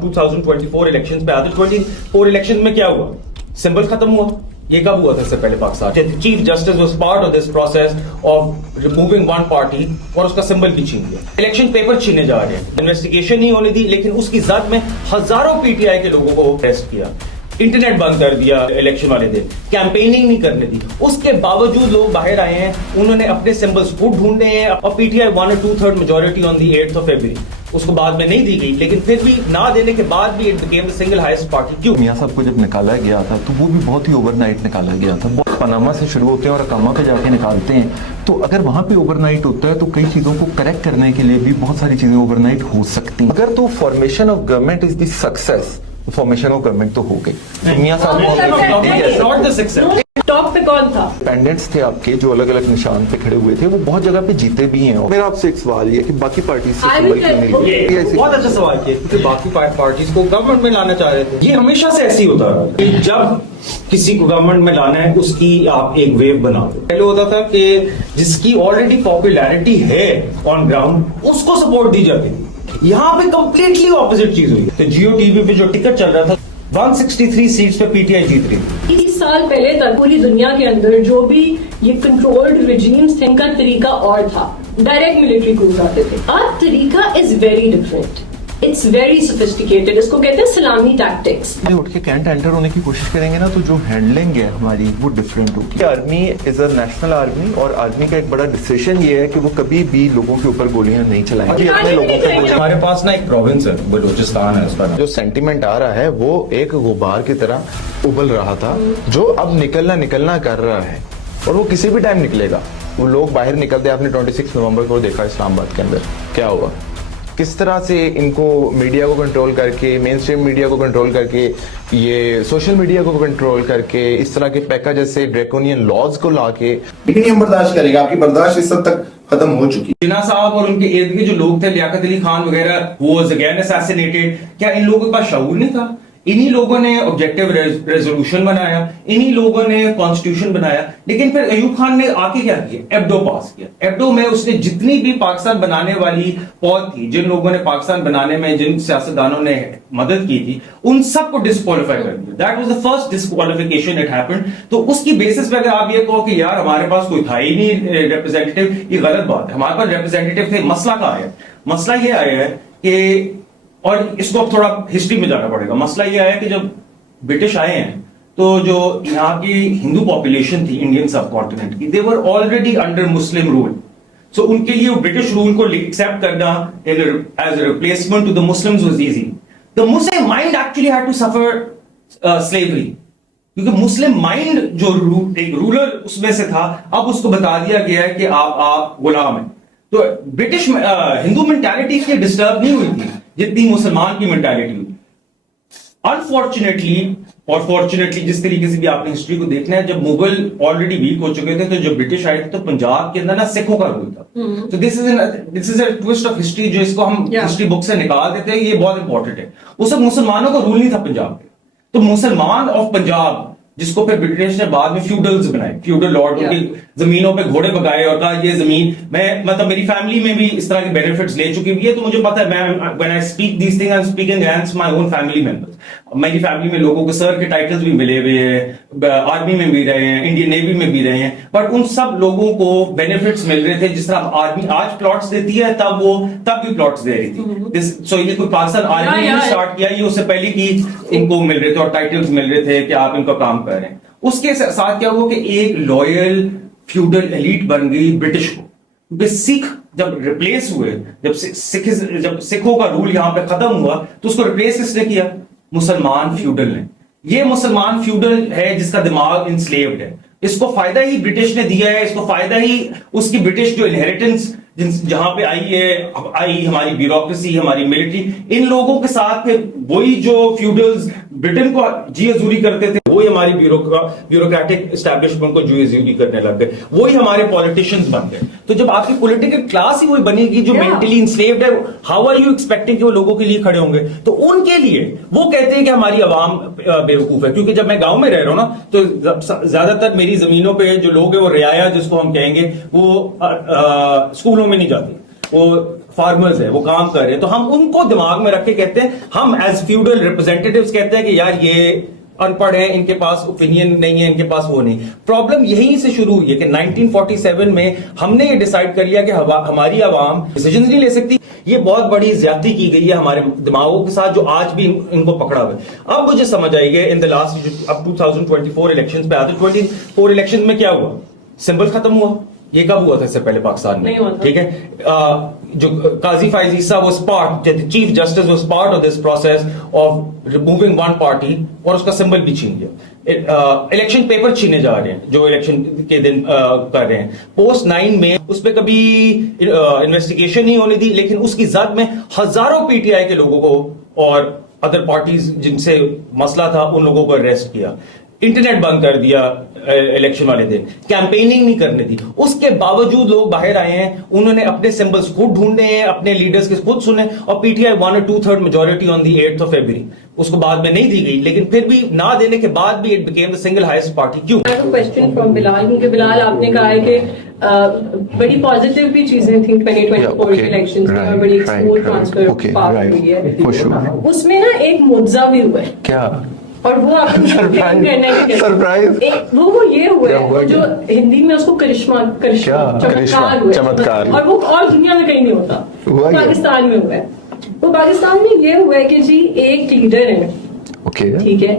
2024 elections पे आते, 24 elections में क्या हुआ, सिंबल खत्म हुआ। ये कब हुआ था इससे पहले Pakistan? Chief justice was part of this process of removing one party और उसका सिंबल भी छीन लिया। इलेक्शन पेपर छीने जा रहे हैं, इन्वेस्टिगेशन नहीं होने दी, लेकिन उसकी जद में हजारों पीटीआई के लोगों को अरेस्ट किया, इंटरनेट बंद कर दिया इलेक्शन वाले दिन, कैंपेनिंग नहीं करने दी। उसके बावजूद लोग बाहर आए हैं, उन्होंने अपने सिंबल्स खुद ढूंढे हैं और पीटीआई 1 और 2/3 majority on the 8th of February उसको बाद में नहीं दी गई, लेकिन फिर भी ना देने के बाद भी it became the single highest party. क्यों? मियां साहब को जब निकाला गया था तो वो भी बहुत ही ओवरनाइट निकाला गया था। पनामा से शुरू होते हैं और अकामा पे जाके निकालते हैं, तो अगर वहां पे ओवरनाइट होता है तो कई चीजों को करेक्ट करने के लिए भी बहुत सारी चीजें ओवरनाइट हो सकती हैं। अगर तो formation of government is the success, formation of government तो हो गई। मियां साहब टॉप पे कौन था? डिपेंडेंट्स थे आपके जो अलग अलग निशान पे खड़े हुए थे, वो बहुत जगह पे जीते भी हैं। मेरा आपसे एक सवाल ये कि बाकी पार्टी से बहुत अच्छा सवाल किया, क्योंकि बाकी पार्टीज को गवर्नमेंट में लाना चाह रहे थे। ये हमेशा से ऐसे ही होता रहा कि जब किसी को गवर्नमेंट में लाना है उसकी आप एक वेव बना दो। पहले होता था कि जिसकी ऑलरेडी पॉपुलैरिटी है ऑन ग्राउंड उसको सपोर्ट दी जाती थी। यहाँ पे कंप्लीटली ऑपोजिट चीज हुई। तो जियो टीवी पे जो टिकट चल रहा था 163 सीट्स पे पीटीआई जीत रही थी। 30 साल पहले तक पूरी दुनिया के अंदर जो भी ये कंट्रोल्ड रिजीम्स थे, इनका तरीका और था, डायरेक्ट मिलिट्री कूप आते थे। अब तरीका is very different, it's very sophisticated, इसको कहते हैं सलामी टैक्टिक्स। उठ के कैंट एंटर होने की कोशिश करेंगे ना तो जो हैंडलिंग है हमारी वो डिफरेंट होगी। Army is a national army और आर्मी का एक बड़ा डिसीजन ये है कि वो कभी भी लोगों के ऊपर गोलियां नहीं चलाएंगे। अपने लोगों को हमारे पास ना एक प्रोविंस है बलूचिस्तान है, उसका जो सेंटीमेंट आ रहा है वो एक गुबार की तरह उबल रहा था जो अब निकलना कर रहा है और वो किसी भी टाइम निकलेगा। वो लोग बाहर निकलते, आपने 26 नवंबर को देखा इस्लामाबाद के अंदर क्या हुआ, किस तरह से इनको मीडिया को कंट्रोल करके, मेन स्ट्रीम मीडिया को कंट्रोल करके, ये सोशल मीडिया को कंट्रोल करके, इस तरह के पैकेज जैसे ड्रैकोनियन लॉज को लाके, लेकिन ये हम बर्दाश्त करेगा। आपकी बर्दाश्त इस हद तक खत्म हो चुकी। जिन्ना साहब और उनके इर्द गिर्द जो लोग थे, लियाकत अली खान वगैरह, वो वाज अगेन असैसिनेटेड। क्या इन लोगों के पास शऊर नहीं था? इन्हीं लोगों ने ऑब्जेक्टिव रेजोल्यूशन बनाया, इन्हीं लोगों ने कॉन्स्टिट्यूशन बनाया। लेकिन फिर अयूब खान ने आके क्या किया? एब्डो पास किया। एब्डो में उसने जितनी भी पाकिस्तान बनाने वाली पौध थी, जिन लोगों ने पाकिस्तान बनाने में जिन सियासतदानों ने मदद की थी, उन सबको डिस्क्वालीफाई कर दिया। That was the first disqualification it happened. तो उसकी बेसिस पे अगर आप ये कहो कि यार हमारे पास कोई था ही नहीं रिप्रेजेंटेटिव, ये गलत बात है। हमारे पास रिप्रेजेंटेटिव थे। मसला क्या आया? मसला ये आया है कि, और इसको अब थोड़ा हिस्ट्री में जाना पड़ेगा, मसला ये आया कि जब ब्रिटिश आए हैं तो जो यहाँ की हिंदू पॉपुलेशन थी इंडियन सब कॉन्टिनेंट की, they were already under Muslim rule. So उनके लिए ब्रिटिश रूल को एक्सेप्ट करना as a replacement to the Muslims was easy. The Muslim mind actually had to suffer slavery, क्योंकि मुस्लिम माइंड जो एक ruler उसमें से था, अब उसको बता दिया गया है कि आप गुलाम हैं। तो ब्रिटिश हिंदू मेंटालिटी की डिस्टर्ब नहीं हुई थी जितनी मुसलमान की मेंटालिटी हुई। अनफॉर्चुनेटली और फॉर्चुनेटली, जिस तरीके से भी आपने हिस्ट्री को देखना है, जब मुगल ऑलरेडी वीक हो चुके थे तो जब ब्रिटिश आए थे तो पंजाब के अंदर ना सिखों का रूल था। तो this is a twist of history जो इसको हम हिस्ट्री बुक से निकाल देते हैं, ये बहुत इंपॉर्टेंट है। उस वक्त मुसलमानों का रूल नहीं था पंजाब पे। तो मुसलमान ऑफ पंजाब, जिसको फिर ब्रिटिश ने बाद में फ्यूडल्स बनाए, फ्यूडल लॉर्ड, उनकी जमीनों पे घोड़े पकाए और कहा ये जमीन मैं, मतलब मेरी फैमिली में भी इस तरह के बेनिफिट्स ले चुकी हुई है, तो मुझे पता है, मैं when I speak these things I am speaking against my own family members. मेरी फैमिली में लोगों को सर के टाइटल्स भी मिले हुए हैं, आर्मी में भी रहे हैं, इंडियन नेवी में भी रहे हैं, बट उन सब लोगों को बेनिफिट्स मिल रहे थे। जिस तरह आर्मी आज प्लॉट्स देती है, तब भी प्लॉट्स दे रही थी। सो ये कोई पाकिस्तान आर्मी ने स्टार्ट किया, ये उससे पहले की इनको मिल रहे थे और टाइटल्स मिल रहे थे कि आप इनका काम कर रहे हैं। उसके साथ क्या हुआ कि एक लॉयल फ्यूडल एलीट बन गई ब्रिटिश को, क्योंकि सिख जब रिप्लेस हुए, जब सिखों का रूल यहां पे खत्म हुआ तो उसको रिप्लेस किसने किया? मुसलमान फ्यूडल ने। ये मुसलमान फ्यूडल है जिसका दिमाग इंस्लेव्ड है। इसको फायदा ही ब्रिटिश ने दिया है, इसको फायदा ही उसकी ब्रिटिश जो इनहेरिटेंस जहां पे आई हमारी ब्यूरोक्रेसी, हमारी मिलिट्री, इन लोगों के साथ फिर वही जो फ्यूडल्स ब्रिटेन को जी हजूरी करते थे, वही हमारी ब्यूरोक्रेटिक एस्टैब्लिशमेंट को जी हजूरी करने लग गए, वही हमारे पॉलिटिशियंस बन गए। तो जब आपकी पॉलिटिकल क्लास ही वही बनेगी जो मेंटली इंस्लेव्ड है, हाउ आर यू एक्सपेक्टिंग कि वो लोगों के लिए खड़े होंगे? तो उनके लिए वो कहते हैं कि हमारी आवाम बेवकूफ है। क्योंकि जब मैं गांव में रह रहा हूं ना, तो ज्यादातर मेरी जमीनों पे जो लोग हैं वो रियाया जिसको हम कहेंगे, वो स्कूलों में नहीं जाते, वो फार्मर्स है, वो काम कर रहे हैं, तो हम उनको दिमाग में रख के कहते हैं, हम एज फ्यूडल रिप्रेजेंटेटिव्स कहते हैं कि यार ये अनपढ़ है, इनके पास ओपिनियन नहीं है, इनके पास वो नहीं. प्रॉब्लम यहीं से शुरू हुई है कि 1947 में हमने ये डिसाइड कर लिया कि हमारी आवाम डिसीजन नहीं ले सकती. ये बहुत बड़ी ज्यादती की गई है हमारे दिमागों के साथ, जो आज भी इनको पकड़ा हुआ है. अब मुझे समझ आई कि इन द लास्ट, अब 2024 इलेक्शंस पे आते, 24 इलेक्शंस में क्या हुआ, सिंबल खत्म हुआ. ये कब हुआ था इससे पहले पाकिस्तान नहीं हुआ में? था. ठीक है. जो Qazi Faez Isa was part, chief justice was part of this process of removing one party, और उसका सिंबल भी छीन लिया. इलेक्शन पेपर छीने जा रहे हैं जो इलेक्शन के दिन कर रहे हैं. पोस्ट 9 में उस पर कभी इन्वेस्टिगेशन नहीं होने दी, लेकिन उसकी जद में हजारों पीटीआई के लोगों को और अदर पार्टीज जिनसे मसला था उन लोगों को अरेस्ट किया. इंटरनेट बंद कर दिया इलेक्शन वाले दिन, कैंपेनिंग नहीं करने दी. उसके बावजूद लोग बाहर आए हैं, उन्होंने अपने सिंबल्स खुद ढूंढे हैं, अपने लीडर्स के खुद सुने, और पीटीआई 1 और 2/3 majority on the 8th of February. उसको बाद में नहीं दी गई, लेकिन फिर भी ना देने के बाद भी it became the single highest party. क्यों? क्वेश्चन फ्रॉम बिलाल, क्योंकि बिलाल आपने कहा है कि बड़ी पॉजिटिव भी चीजें थी 2024 इलेक्शन में, और बड़ी स्मूथ ट्रांसफर ऑफ पावर हुई है. उसमें ना एक मुआवजा भी हुआ है. क्या? और वो आपको सरप्राइज वो ये हुआ है, वो जो हिंदी में उसको करिश्मा चमत्कार हुआ है. चमत्कार. और वो और दुनिया में कहीं नहीं होता, हुआ पाकिस्तान में हुआ है. वो पाकिस्तान में ये हुआ है कि जी एक लीडर है, ओके, ठीक है,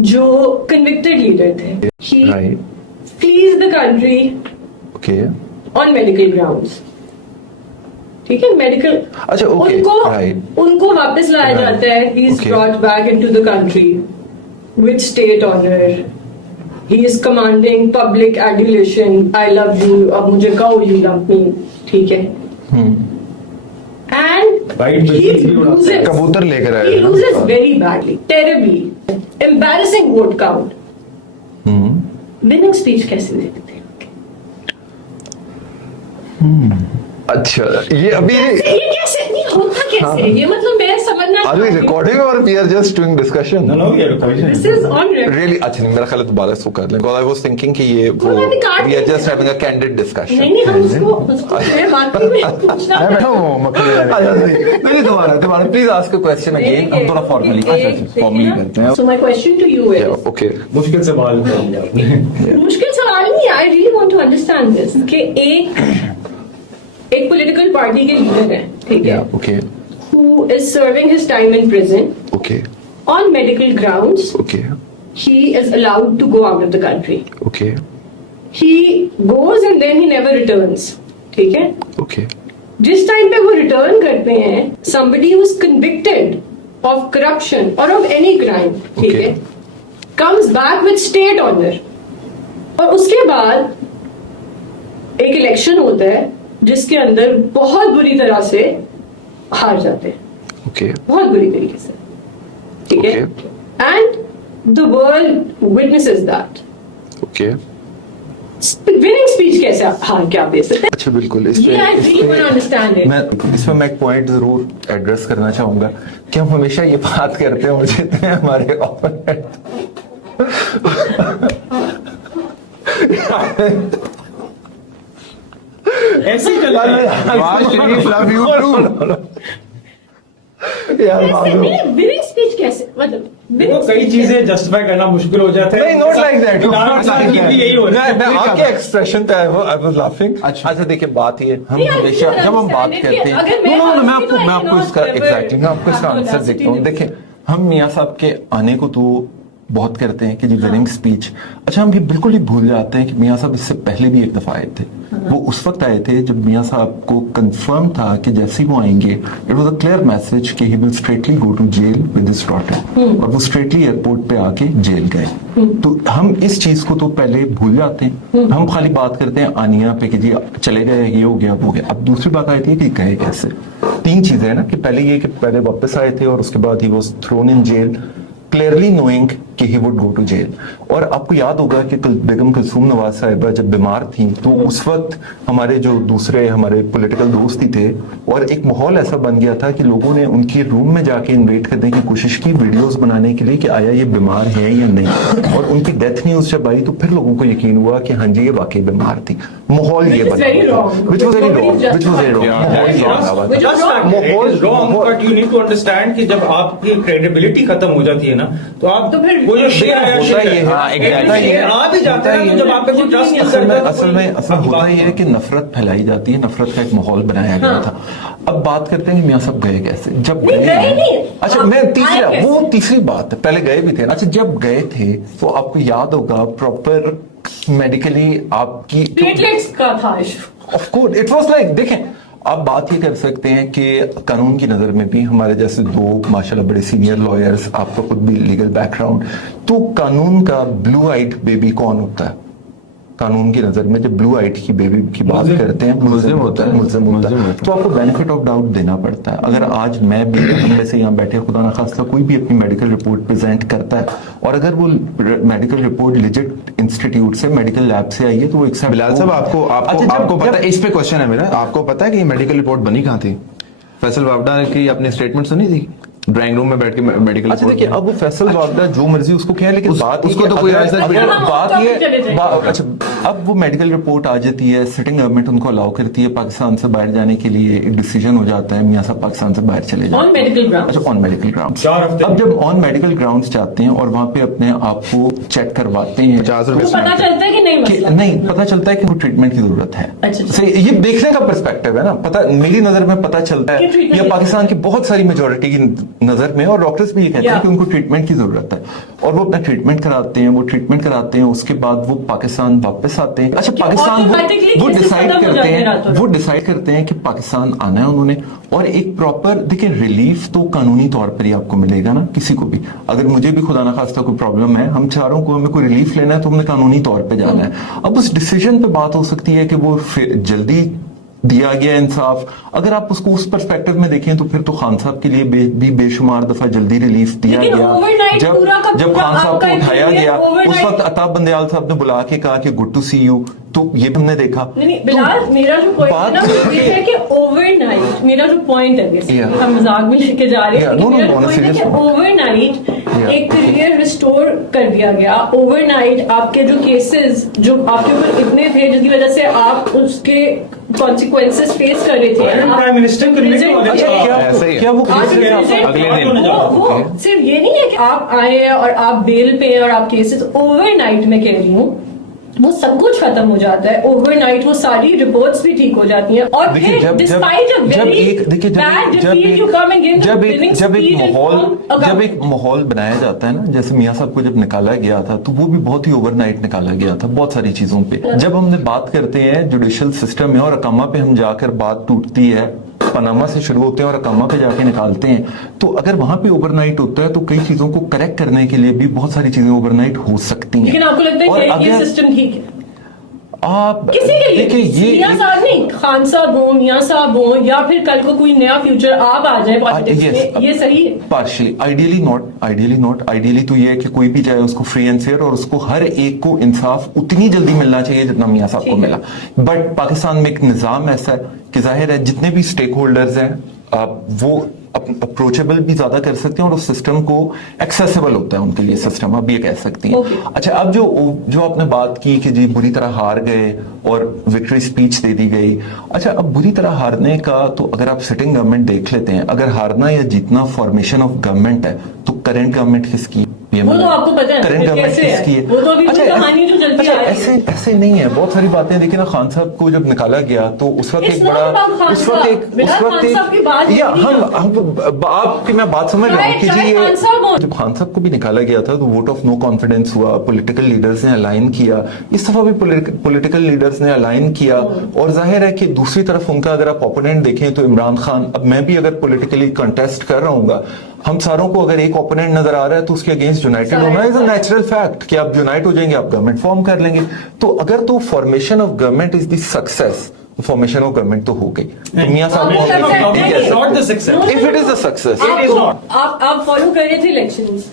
जो कन्विक्टेड लीडर थे. He right, flees the country okay, on medical grounds. ठीक है, मेडिकल, अच्छा, ओके, राइट, उनको वापस लाया जाता है. He is brought back into the country with state honour. He is commanding public adulation, I love you, अब मुझे कहो यू लव मी. ठीक है, एंड कबूतर लेकर आए. he loses very badly, terribly, embarrassing vote count. Winning speech कैसे देते थे? अच्छा, ये अभी ये कैसे नहीं होता, कैसे ये, मतलब मैं समझना आर वी रिकॉर्डिंग और we are just doing discussion? No, we are recording. This is on record. Really? अच्छा, नहीं, मेरा ख्याल है दोबारा इसको कर लें, बिकॉज़ आई वाज थिंकिंग कि ये वो वो मैंने काट वी आर दिया. Just having a candid discussion. नहीं हम उसको मैं बाकी में पूछना. नहीं, दोबारा please ask a question again. हम थोड़ा फॉर्मली करते हैं. So my question to you is, okay, मुश्किल सवाल है. मुश्किल सवाल नहीं, I really want to understand this, कि एक पॉलिटिकल पार्टी के लीडर है, ठीक है, okay, who is serving his time in prison okay, on medical grounds. Okay, He is allowed to go out of the country. Okay, He goes and then he never returns. ठीक है, okay, जिस time पे वो return करते हैं, somebody who is convicted of corruption or of any crime, ठीक Okay. है, comes back with state honor. और उसके बाद एक इलेक्शन होता है जिसके अंदर बहुत बुरी तरह से हार जाते हैं, ओके, बहुत बुरी तरीके से. ठीक है, Okay. And the world witnesses that. Okay. Winning speech कैसे हार के आप दे सकते हैं? अच्छा, बिल्कुल. इस ये I really want to understand it. मैं इसमें मैं एक पॉइंट जरूर एड्रेस करना चाहूंगा कि हम हमेशा ये बात करते हैं, और जितने हमारे ओपोनेंट ऐसे ही चल रहा है. Love you too. यार विनिंग स्पीच कैसे, मतलब देखो कई चीजें जस्टिफाई करना मुश्किल हो जाता है. नहीं, नॉट लाइक दैट. यही हो रहा है. मैं आपके एक्सप्रेशन पे आई वाज लाफिंग. अच्छा, देखिए, बात ये, हम हमेशा जब हम बात करते हैं, मैं आपको इसका एग्जैक्टली मैं आपको इसका आंसर देता हूँ. देखिए, हम मियाँ साहब के आने को तो बहुत करते हैं कि जी विनिंग स्पीच. अच्छा, हम ये बिल्कुल ही भूल जाते हैं कि मियाँ साहब इससे पहले भी एक दफा आए थे. वो उस वक्त आए थे जब मियाँ साहब को कंफर्म था कि जैसे ही वो आएंगे, it was a clear message कि he will straightly go to jail with his daughter. और वो स्ट्रेटली एयरपोर्ट पे आके जेल गए. तो हम इस चीज को तो पहले भूल जाते हैं. हम खाली बात करते हैं आनिया पे कि जी चले गए, ये हो गया, वो हो गया. अब दूसरी बात आई थी कि गए कैसे. तीन चीजें है ना, कि पहले ये कि पहले वापस आए थे और उसके बाद ही वो thrown in jail, clearly knowing कि he would go to jail. और आपको याद होगा कि बेगम कुलसूम नवाज साहिबा जब बीमार थी तो उस वक्त हमारे जो दूसरे हमारे पॉलिटिकल दोस्त ही थे और एक माहौल ऐसा बन गया था कि लोगों ने उनकी रूम में जाके इन्वेट करने की कोशिश की वीडियोस बनाने के लिए कि आया ये बीमार है या नहीं, और उनकी डेथ न्यूज जब आई तो फिर लोगों को यकीन हुआ कि हाँ जी ये वाकई बीमार थी. माहौल ये बना which was very wrong. It is wrong, but you need to understand कि जब आपकी क्रेडिबिलिटी खत्म हो जाती है ना तो आप तो फिर वो जो बेहया होता ही है. हाँ, exactly. ये आ भी जाता है तो जब आप पे कोई ट्रस्ट असल में होता ये है कि नफरत फैलाई जाती है, नफरत का एक माहौल बनाया गया था. अब बात करते हैं कि मियां साहब गए कैसे. जब गए, अच्छा मैं तीसरी बात है, पहले गए भी थे. अच्छा जब गए थे तो आपको याद होगा प्रॉपर मेडिकली आपकी प्लेटलेट्स का था issue. Of course it was like, देखें आप बात ये कर सकते हैं कि कानून की नजर में भी हमारे जैसे दो माशाल्लाह बड़े सीनियर लॉयर्स, आपका खुद भी लीगल बैकग्राउंड, तो कानून का ब्लू आइट बेबी कौन होता है कानून की नजर में? जब ब्लू आइट की बेबी की बात करते हैं मुल्जिम होता है. तो आपको बेनिफिट ऑफ डाउट देना पड़ता है. अगर आज मैं भी हम में से यहाँ बैठे खुदा न खास्ता कोई भी अपनी मेडिकल रिपोर्ट प्रेजेंट करता है और अगर वो मेडिकल रिपोर्ट लिजिट इंस्टीट्यूट से मेडिकल लैब से आई है तो वो एक्सेप्ट. बिलाल साहब आपको पता है, इस पे क्वेश्चन है मेरा, आपको पता है कि ये मेडिकल रिपोर्ट बनी कहाँ थी? फैसल वावडा की अपनी स्टेटमेंट सुनी थी ड्राइंग रूम में बैठ के मेडिकल. अच्छा देखिए अब वो फैसल वावडा जो मर्जी उसको कहे, लेकिन बात उसको तो कोई बात ये अच्छा अब वो मेडिकल रिपोर्ट आ जाती है, सिटिंग गवर्नमेंट उनको अलाउ करती है पाकिस्तान से बाहर जाने के लिए, एक डिसीजन हो जाता है मियां साहब पाकिस्तान से बाहर चले जाते हैं ऑन मेडिकल ग्राउंड. अच्छा ऑन मेडिकल ग्राउंड. अब जब ऑन मेडिकल ग्राउंड जाते हैं और वहां पे अपने आप को चेक करवाते हैं, 50 तो रुपए पता चलता है कि नहीं मसला. नहीं पता चलता है कि वो ट्रीटमेंट की जरूरत है. अच्छा. से ये देखने का पर्सपेक्टिव है ना, पता मेरी नजर में पता चलता कि है treatment या पाकिस्तान की बहुत सारी मेजोरिटी की नजर में, और डॉक्टर्स भी ये कहते हैं कि उनको ट्रीटमेंट की जरूरत है और वो अपना ट्रीटमेंट कराते हैं, उसके बाद वो पाकिस्तान वापस आते हैं. अच्छा पाकिस्तान वो डिसाइड करते हैं कि पाकिस्तान आना है उन्होंने, और एक प्रॉपर देखिए रिलीफ तो कानूनी तौर पर ही आपको मिलेगा ना किसी को भी. अगर मुझे भी खुदा ना खास्ता कोई प्रॉब्लम है, हम चारों को हमें कोई रिलीफ लेना है तो हमने कानूनी तौर पे जाना है. अब उस डिसीजन पे बात हो सकती है कि वो जल्दी दिया गया इंसाफ. अगर आप उसको उस पर्सपेक्टिव में देखें तो फिर तो खान साहब के लिए भी बेशुमार दफा जल्दी रिलीफ दिया गया. जब खान साहब को उठाया गया उस वक्त अताब बंदयाल साहब ने बुला के कहा कि गुड टू सी यू, तो ये हमने देखा. नहीं बिलाल, मेरा जो पॉइंट है कि ओवरनाइट, मेरा जो पॉइंट है हम मजाक में लेके जा रहे हैं, मेरा पॉइंट है कि ओवरनाइट एक करियर रिस्टोर कर दिया गया. ओवरनाइट आपके जो केसेस जो आपके ऊपर इतने थे जिसकी वजह से आप उसके कॉन्सिक्वेंसेस फेस कर रहे थे. प्राइम मिनिस्टर क्या वो अगले दिन वो सिर्फ ये नहीं है कि आप आए हैं और आप बेल पे हैं और आप केसेस, ओवरनाइट में कह रही हूँ वो सब कुछ खत्म हो जाता है. ओवरनाइट वो सारी रिपोर्ट्स भी ठीक हो जाती हैं और फिर despite a very bad defeat you come again जब एक माहौल बनाया जाता है ना, जैसे मियां साहब को जब निकाला गया था तो वो भी बहुत ही ओवरनाइट निकाला गया था बहुत सारी चीजों पे. जब हमने बात करते हैं जुडिशियल सिस्टम में और अकामा पे हम जाकर बात टूटती है, पनामा से शुरू होते हैं और अकामा पे जाके निकालते हैं, तो अगर वहां पे ओवरनाइट होता है तो कई चीजों को करेक्ट करने के लिए भी बहुत सारी चीजें ओवरनाइट हो सकती हैं. लेकिन आपको लगता है कि ये सिस्टम ठीक है आप किसी के लिए? मियां साहब नहीं, खान साहब हो, मियां साहब हो, या फिर कल को कोई नया फ्यूचर आप आ जाए पॉलिटिक्स में, ये सही है? Partially, ideally not. आइडियली तो ये है कि कोई भी जाए उसको फ्री एंड फेयर और उसको हर एक को इंसाफ उतनी जल्दी मिलना चाहिए जितना मियां साहब को मिला. बट पाकिस्तान में एक निजाम ऐसा है कि जाहिर है जितने भी स्टेक होल्डर्स हैं वो अप्रोचेबल भी ज्यादा कर सकते हैं और उस सिस्टम को एक्सेसिबल होता है उनके लिए सिस्टम, आप ये कह सकती हैं. अच्छा अब जो आपने बात की कि जी बुरी तरह हार गए और विक्ट्री स्पीच दे दी गई. अच्छा अब बुरी तरह हारने का तो अगर आप सिटिंग गवर्नमेंट देख लेते हैं, अगर हारना या जीतना फॉर्मेशन ऑफ गवर्नमेंट है तो करंट गवर्नमेंट किसकी? वो तो आपको पता है करंट गवर्नमेंट किसकी है? वो तो अभी कहानी जो चलती है ऐसे नहीं है. बहुत सारी बातें देखिए ना, खान साहब को जब निकाला गया तो उस वक्त एक बड़ा आपकी मैं बात समझ रहा हूँ कि जी जब खान साहब को भी निकाला गया था तो वोट ऑफ नो कॉन्फिडेंस हुआ, पॉलिटिकल लीडर्स ने अलाइन किया, इस दफा भी पॉलिटिकल लीडर्स ने अलाइन किया. और जाहिर है कि दूसरी तरफ उनका अगर आप ओपोनेंट देखें तो इमरान खान, अब मैं भी अगर पॉलिटिकली कंटेस्ट कर रहा हूँ, हम सारों को अगर एक ओपोनेंट नजर आ रहा है तो उसके अगेंस्ट यूनाइटेड होना इज अ नेचुरल फैक्ट कि आप यूनाइट हो जाएंगे, आप गवर्नमेंट फॉर्म कर लेंगे. तो अगर तो formation of government is the success, formation of government तो हो गई. तो मियां साहब not the success. If it is the success आप फॉलो कर रहे थे इलेक्शंस,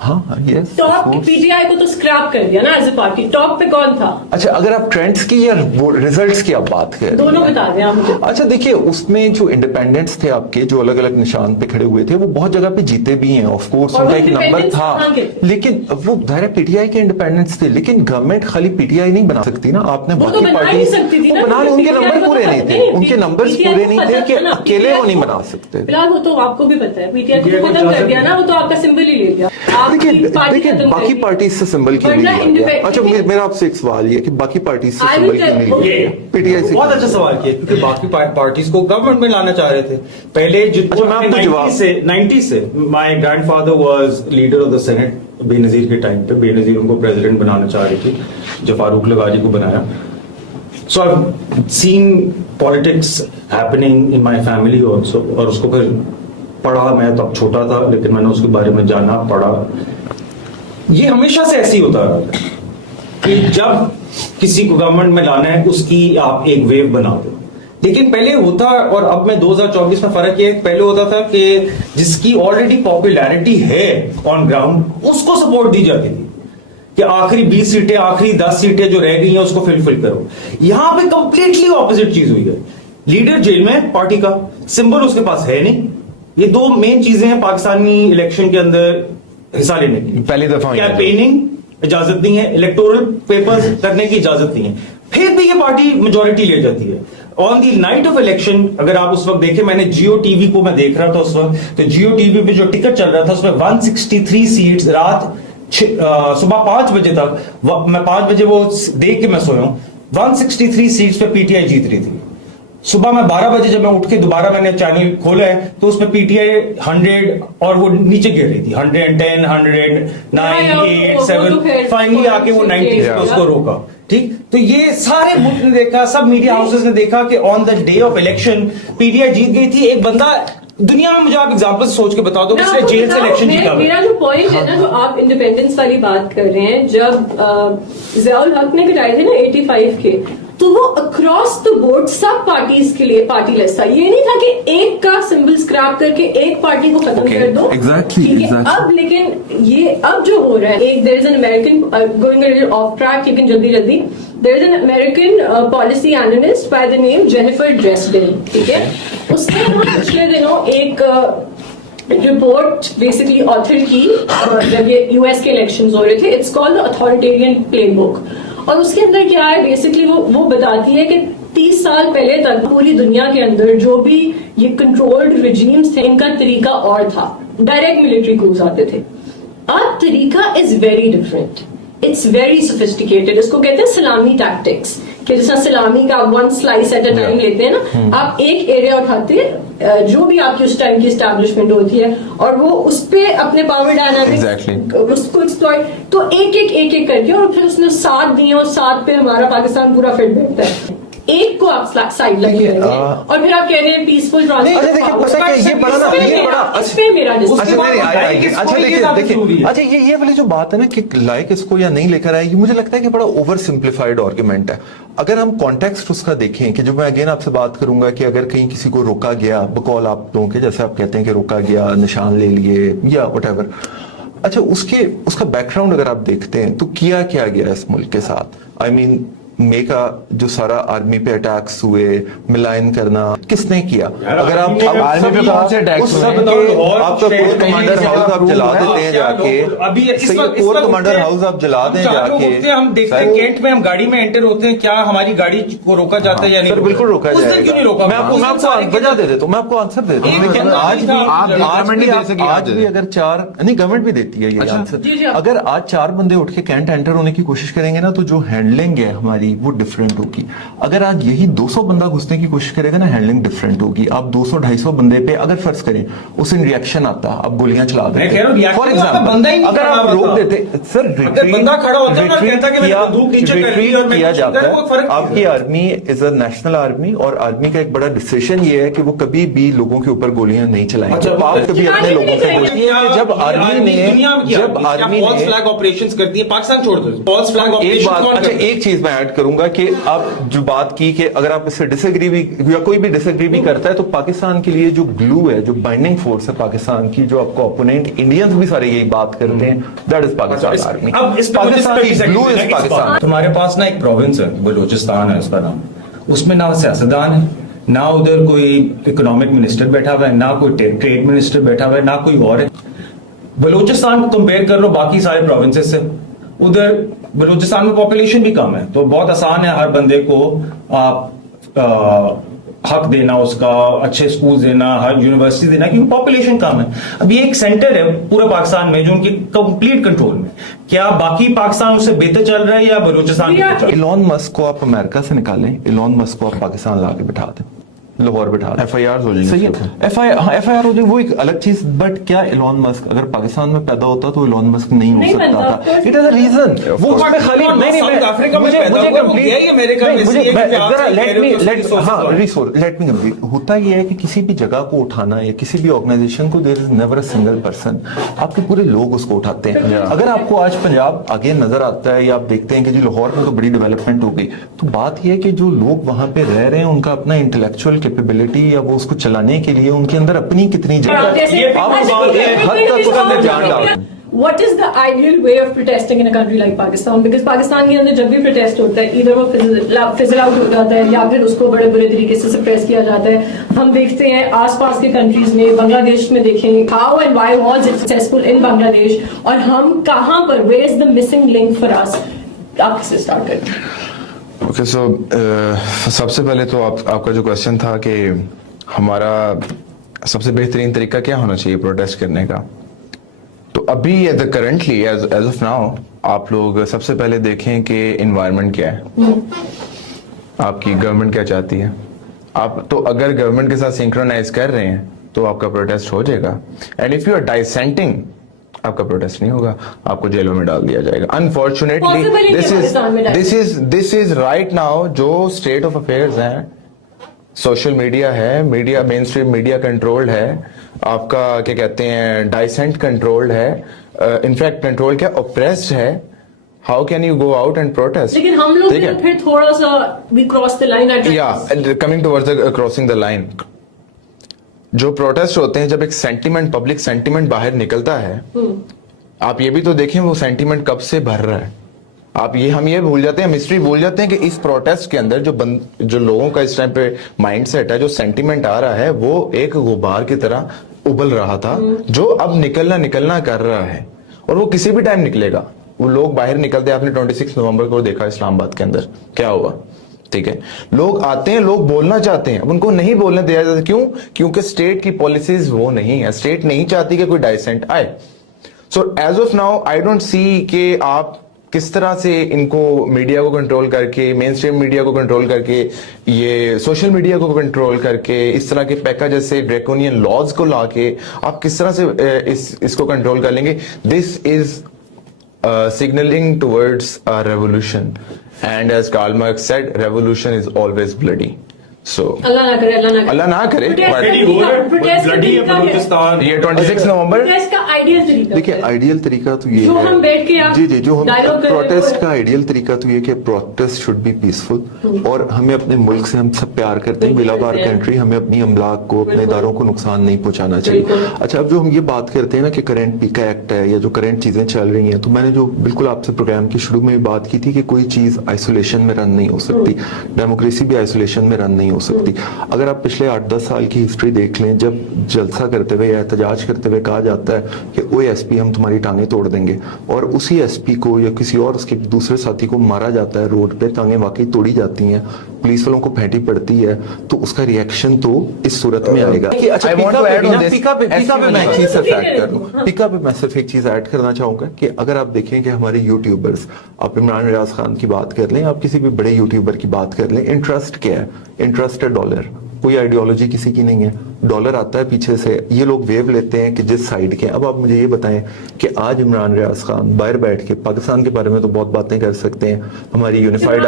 हाँ यस टॉप पीटीआई को तो स्क्रैप कर दिया ना एज ए पार्टी, टॉप पे कौन था? अच्छा अगर आप ट्रेंड्स की या रिजल्ट्स की आप बात करें, दोनों बता दें आप मुझे। अच्छा देखिए उसमें जो इंडिपेंडेंट्स थे आपके जो अलग अलग निशान पे खड़े हुए थे वो बहुत जगह पे जीते भी हैं, ऑफ कोर्स और उनका वो एक नंबर independents था, कहाँ के थे? लेकिन वो धारा पीटीआई के इंडिपेंडेंट्स थे, लेकिन गवर्नमेंट खाली पीटीआई नहीं बना सकती ना, आपने वो तो बाकी बना ही नहीं सकती थी ना, बना ले, उनके PTI नंबर को पूरे तो नहीं पता थे, नहीं, उनके नंबर्स PTI पूरे को नहीं पता थे था कि ना, अकेले PTI वो नहीं को- बना सकते। फिलहाल वो तो आपको भी पता है, पीटीआई को ये खत्म कुछ कर दिया ना, वो तो आपका सिंबल ही ले लिया। आपकी पार्टी देखिए खत्म बाकी कर दी। पार्टी से सिंबल क्यों नहीं वरना लिया गया? independent- अच्छा मेरा आपसे एक सवाल ये है कि बाकी पार्टी से I सिंबल will क्यों नहीं tell- लिया ये गया? पीटीआई से बहुत क्यों? अच्छा सवाल किया, क्योंकि बाकी पार्टीज को गवर्नमेंट में लाना चाह रहे थे पहले। अच्छा, मैं आपको जवाब- 90 से my grandfather was leader of the senate Benazir के टाइम पे। बेनजीर उनको प्रेसिडेंट बनाना चाह रही थी, जब फारूक लगाजी को बनाया। So I have seen politics happening in my family also, और उसको फिर पढ़ा। मैं तब छोटा था लेकिन मैंने उसके बारे में जाना, पढ़ा। ये हमेशा से ऐसे ही होता रहा है कि जब किसी को गवर्नमेंट में लाना है उसकी आप एक वेव बना दो। लेकिन पहले होता, और अब में 2024 में फर्क ये है, पहले होता था कि जिसकी ऑलरेडी पॉपुलैरिटी है ऑन ग्राउंड उसको सपोर्ट दी जाती थी कि आखिरी 20 सीटें, आखिरी 10 सीटें जो रह गई हैं उसको फिल करो। यहां पे कंप्लीटली ऑपोजिट चीज हुई है। लीडर जेल में, पार्टी का सिंबल उसके पास है नहीं। ये दो मेन चीजें हैं पाकिस्तानी इलेक्शन के अंदर हिस्सा लेने की। पहली दफा हुई है। कैंपेनिंग इजाजत नहीं है, इलेक्टोरल पेपर्स करने की इजाजत नहीं है, फिर भी ये पार्टी मेजोरिटी ले जाती है। On the night of election अगर आप उस वक्त देखें, मैंने जियो टीवी को मैं देख रहा था उस वक्त, तो जियो टीवी पे जो टिकट चल रहा था उसमें 163 सीट्स रात सुबह 5 बजे तक, मैं 5 बजे वो देख के मैं सोया हूं, 163 सीट्स पे पीटीआई जीत रही थी। सुबह में 12 बजे जब मैं उठ के दोबारा मैंने चैनल खोला है तो उसमें पीटीआई 100 और वो नीचे गिर रही थी, 110, 109, 8, 7, फाइनली आके वो 90 पे उसको रोका। ठीक, तो ये सारे मुल्क ने देखा, सब मीडिया हाउसेस ने देखा कि on the day of election PTI जीत गई थी। एक बंदा दुनिया में, मुझे आप एग्जांपल सोच के बता दो, मैं किसने आपको जेल से बताऊं, इलेक्शन जीता। मेरा जो पॉइंट है ना, जो आप इंडिपेंडेंस वाली बात कर रहे हैं, जब ज़ियाउल हक ने कटाए थे ना 85 के, तो वो अक्रॉस द बोर्ड सब पार्टीज के लिए पार्टी लेस था। ये नहीं था कि एक का सिंबल स्क्रैप करके एक पार्टी को खत्म Okay, कर दो। exactly, ठीक है, exactly. अब लेकिन ये अब जो हो रहा है, एक there is an American going off track, लेकिन जल्दी there is an American policy analyst by the name Jennifer Dresden. ठीक है, उसने पिछले दिनों एक रिपोर्ट बेसिकली ऑथर की, जब ये यूएस के इलेक्शंस हो रहे थे। It's called the authoritarian playbook, और उसके अंदर क्या है बेसिकली वो बताती है कि 30 साल पहले तक पूरी दुनिया के अंदर जो भी ये कंट्रोल्ड रिजीम्स थे, इनका तरीका और था, डायरेक्ट मिलिट्री कूज आते थे। अब तरीका is very different, it's very sophisticated. इसको कहते हैं सलामी टैक्टिक्स, कि जैसा सलामी का 1 स्लाइस एट अ टाइम लेते हैं ना, आप एक एरिया उठाते हैं जो भी आपकी उस टाइम की एस्टैब्लिशमेंट होती है, और वो उस पे अपने पावर डायनामिक्स Exactly. उसको एक्सप्लॉइट, तो एक करके, और फिर उसने 7 दिए और 7 पे हमारा पाकिस्तान पूरा फिट बैठता है। एक को आप साइड लगे करेंगे और फिर आप कह रहे हैं पीसफुल ट्रांसफर। अच्छा देखिए पता है ये बड़ा ना, ये बड़ा इस पे मेरा अच्छा उसके बाद नहीं, किसको अच्छा ये देखिए ज्यादा जरूरी है? अच्छा ये वाली जो बात है ना कि लाइक इसको या नहीं लेकर आए, ये मुझे लगता है कि बड़ा ओवर सिंप्लीफाइड आर्गुमेंट है। अगर हम कॉन्टेक्स्ट उसका देखें कि जो मैं अगेन आपसे बात करूंगा कि अगर कहीं किसी को रोका गया, बकौल आप लोगों के, जैसे आप कहते हैं कि रोका गया, निशान ले लिए या व्हाटएवर, अच्छा उसका बैकग्राउंड अगर आप देखते हैं तो किया क्या गया इस मुल्क के साथ। आई मीन मे का जो सारा आर्मी पे अटैक्स हुए, मिलाइन करना, किसने किया? अगर आप आर्मी पे कौन से attacks हुए? आपका कोर कमांडर हाउस आप जला देते हैं जाके, अभी इस वक्त कोर कमांडर हाउस आप जला दें जाके, हम देखते हैं कैंट में, हम गाड़ी में एंटर होते हैं, क्या हमारी गाड़ी को रोका जाता है या नहीं? सर बिल्कुल रोका उस दिन क्यों नहीं जाएगा। रोका? मैं आपको वजह दे देता हूँ, मैं आपको आंसर दे देता एक हूँ। आज भी आप गवर्नमेंट नहीं दे सकी, आज भी अगर 4 नहीं, गवर्नमेंट भी देती है ये जी, आंसर। जी। अगर आज 4 बंदे उठ के कैंट एंटर होने की कोशिश करेंगे ना, तो जो हैंडलिंग है हमारी वो डिफरेंट होगी। अगर आज यही 200 बंदा घुसने की कोशिश करेगा ना, हैंडलिंग डिफरेंट होगी। आप 200-250 बंदे पे अगर फर्ज करें उस दिन रिएक्शन आता, आप गोलियां चला मैं कह रहा हूँ, देते। reaction फॉर तो आपका एग्जाम्पल बंदा ही नहीं अगर खड़ा आप होता। रोक देते सर, अगर बंदा खड़ा होता है ना, कहता कि मैं बंदूक नीचे कर ली और मैं किया कुछ जाता करूं, वो फर्क है। नहीं आपकी army is a national army, और आर्मी का एक बड़ा डिसीजन ये है कि वो कभी भी लोगों के ऊपर गोलियां नहीं चलाएंगे। अच्छा, तो आप कभी चलाने अपने भी लोगों नहीं से चाहिए। पूछिए कि जब आर्मी ने फॉल्स फ्लैग ऑपरेशंस करती है, पाकिस्तान छोड़ दो, फॉल्स फ्लैग एक ऑपरेशन बात, कौन अच्छा करता है? एक चीज मैं ऐड करूंगा कि आप जो बात की कि अगर आप इससे डिसएग्री भी या कोई भी डिसएग्री भी करता है तो पाकिस्तान के लिए जो ग्लू है, जो बाइंडिंग फोर्स है पाकिस्तान की, जो आपको ओपोनेंट इंडियंस भी सारे यही बात करते हैं, दैट इज पाकिस्तान आर्मी। अब इस पाकिस्तान की ग्लू इज पाकिस्तान। तुम्हारे पास ना एक प्रोविंस है बलूचिस्तान है उसका नाम, उसमें ना सियासतदान है, ना उधर कोई इकोनॉमिक मिनिस्टर बैठा हुआ है, ना कोई ट्रेड मिनिस्टर बैठा हुआ है, ना कोई और है। बलूचिस्तान को कंपेयर कर लो बाकी सारे प्रोविंसेस से, उधर बलूचिस्तान में पॉपुलेशन भी कम है, तो बहुत आसान है हर बंदे को आप हक देना, उसका अच्छे स्कूल देना, हर यूनिवर्सिटी देना, क्योंकि पॉपुलेशन कम है। अब ये एक सेंटर है पूरे पाकिस्तान में जो उनके कंप्लीट कंट्रोल में। क्या बाकी पाकिस्तान उससे बेहतर चल रहा है या बलूचिस्तान बेहतर चल रहा है? इलॉन मस्क को आप अमेरिका से निकालें, इलॉन मस्क को आप पाकिस्तान ला के बिठा दें, लाहौर बिठा दें, FIR हो जाएंगे सही है, उसके FIR हो जाए, वो एक अलग चीज। बट क्या इलॉन मस्क अगर पाकिस्तान में पैदा होता तो इलॉन मस्क नहीं हो सकता था? It is a reason. वो उसमें खाली साउथ अफ्रीका में पैदा हुआ, वो गया ही अमेरिका में, इसलिए कि आप सही कह रहे हो, लेट मी कंप्लीट। होता ये है कि किसी भी जगह को उठाना या किसी भी ऑर्गेनाइजेशन को, there is never a single person, आपके पूरे लोग उसको उठाते हैं। अगर आपको आज पंजाब आगे नजर आता है या आप देखते हैं कि जी लाहौर में तो बड़ी डेवलपमेंट हो गई, तो बात यह है कि जो लोग वहां पे रह रहे हैं उनका अपना इंटेलेक्चुअल कैपेबिलिटी या वो उसको चलाने के लिए उनके अंदर अपनी कितनी What is the ideal way of protesting in a country like Pakistan? Because Pakistan के अंदर जब भी प्रोटेस्ट होता है, इधर वो फिजल आउट हो जाता है या फिर उसको बड़े बुरे तरीके से सप्रेस किया जाता है। हम देखते हैं आसपास के कंट्रीज में, बांग्लादेश में देखें, how and why was it successful in Bangladesh, और हम कहाँ पर, where is the missing link for us? आप किससे स्टार्ट करें? ओके, सो सबसे पहले तो आपका जो क्वेश्चन था कि हमारा सबसे बेहतरीन तरीका क्या होना चाहिए प्रोटेस्ट करने का, तो अभी करंटली एज ऑफ नाउ आप लोग सबसे पहले देखें कि एनवायरनमेंट क्या है, आपकी गवर्नमेंट क्या चाहती है। आप तो अगर गवर्नमेंट के साथ सिंक्रोनाइज कर रहे हैं तो आपका प्रोटेस्ट हो जाएगा, एंड इफ यू आर डाइसेंटिंग आपका प्रोटेस्ट नहीं होगा, आपको जेलों में डाल दिया जाएगा। Unfortunately this is right now जो स्टेट ऑफ अफेयर्स है। सोशल मीडिया है, media mainstream media controlled है, आपका क्या कहते हैं डाइसेंट कंट्रोल्ड है, इनफैक्ट कंट्रोल क्या ऑप्रेस्ड है। How can you go out and protest? लेकिन हम लोग फिर थोड़ा सा we cross the line at या coming towards the crossing the line. जो प्रोटेस्ट होते हैं, जब एक सेंटीमेंट, पब्लिक सेंटीमेंट बाहर निकलता है, आप ये भी तो देखें वो सेंटीमेंट कब से भर रहा है। हम ये भूल जाते हैं, मिस्ट्री भूल जाते हैं कि इस प्रोटेस्ट के अंदर जो लोगों का इस टाइम पे माइंडसेट है, जो सेंटीमेंट आ रहा है, वो एक गुबार की तरह उबल रहा था जो अब निकलना कर रहा है, और वो किसी भी टाइम निकलेगा। वो लोग बाहर निकलते हैं, आपने 26 नवंबर को देखा इस्लामाबाद के अंदर क्या हुआ, ठीक है। लोग आते हैं, लोग बोलना चाहते हैं, अब उनको नहीं बोलने दिया जाता। क्यों? क्योंकि स्टेट की पॉलिसीज वो नहीं है, स्टेट नहीं चाहती कि कोई डाइसेंट आए। So as of now I don't see कि आप किस तरह से इनको मीडिया को कंट्रोल करके, मेन स्ट्रीम मीडिया को कंट्रोल करके, ये सोशल मीडिया को कंट्रोल करके, इस तरह के पैकेज जैसे ड्रैकोनियन लॉज को लाके आप किस तरह से इसको कंट्रोल कर लेंगे। This is signaling towards a revolution, and as Karl Marx said, revolution is always bloody. So अल्लाह ना करे, अल्लाह ना करे, बलूचिस्तान ये 26 नवंबर प्रोटेस्ट का आइडियल तरीका, देखिए आइडियल तरीका तो ये जो है, हम बैठ के आप जी जो हम dialogue कर रहे हैं, प्रोटेस्ट का आइडियल तरीका तो ये कि प्रोटेस्ट शुड बी पीसफुल, और हमें अपने मुल्क से हम सब प्यार करते हैं, बिला बार कंट्री, हमें अपनी अमलाक को, अपने इदारों को नुकसान नहीं पहुंचाना चाहिए। अच्छा, अब जो हम ये बात करते हैं ना कि करंट पीका एक्ट है या जो करंट चीजें चल रही हैं, तो मैंने जो बिल्कुल आपसे प्रोग्राम के शुरू में भी बात की थी कि कोई चीज आइसोलेशन में रन नहीं हो सकती, डेमोक्रेसी भी आइसोलेशन में रन नहीं हो सकती। अगर आप पिछले 8-10 साल की हिस्ट्री देख लें, जब जलसा करते हुए या एहतजाज करते हुए कहा जाता है कि ओए एसपी हम तुम्हारी टांगें तोड़ देंगे, और उसी एसपी को या किसी और उसके दूसरे साथी को मारा जाता है रोड पे, टांगें वाकई तोड़ी जाती हैं, पुलिस वालों को फेंटी पड़ती है, तो उसका रिएक्शन तो इस सूरत में आएगा। अच्छा, पीका पे मैं एक चीज सिर्फ एक चीज ऐड करना चाहूंगा कि अगर आप देखें कि हमारे यूट्यूबर्स, आप इमरान रियाज खान की बात कर लें, आप किसी भी बड़े यूट्यूबर की बात कर लें, इंटरेस्ट क्या है? इंटरेस्ट है डॉलर। कोई आइडियोलॉजी किसी की नहीं है, डॉलर आता है पीछे से, ये लोग वेव लेते हैं कि जिस साइड के। अब आप मुझे ये बताएं कि आज इमरान रियाज खान बाहर बैठ के पाकिस्तान के बारे में तो बहुत बातें कर सकते हैं, हमारी यूनिफाइड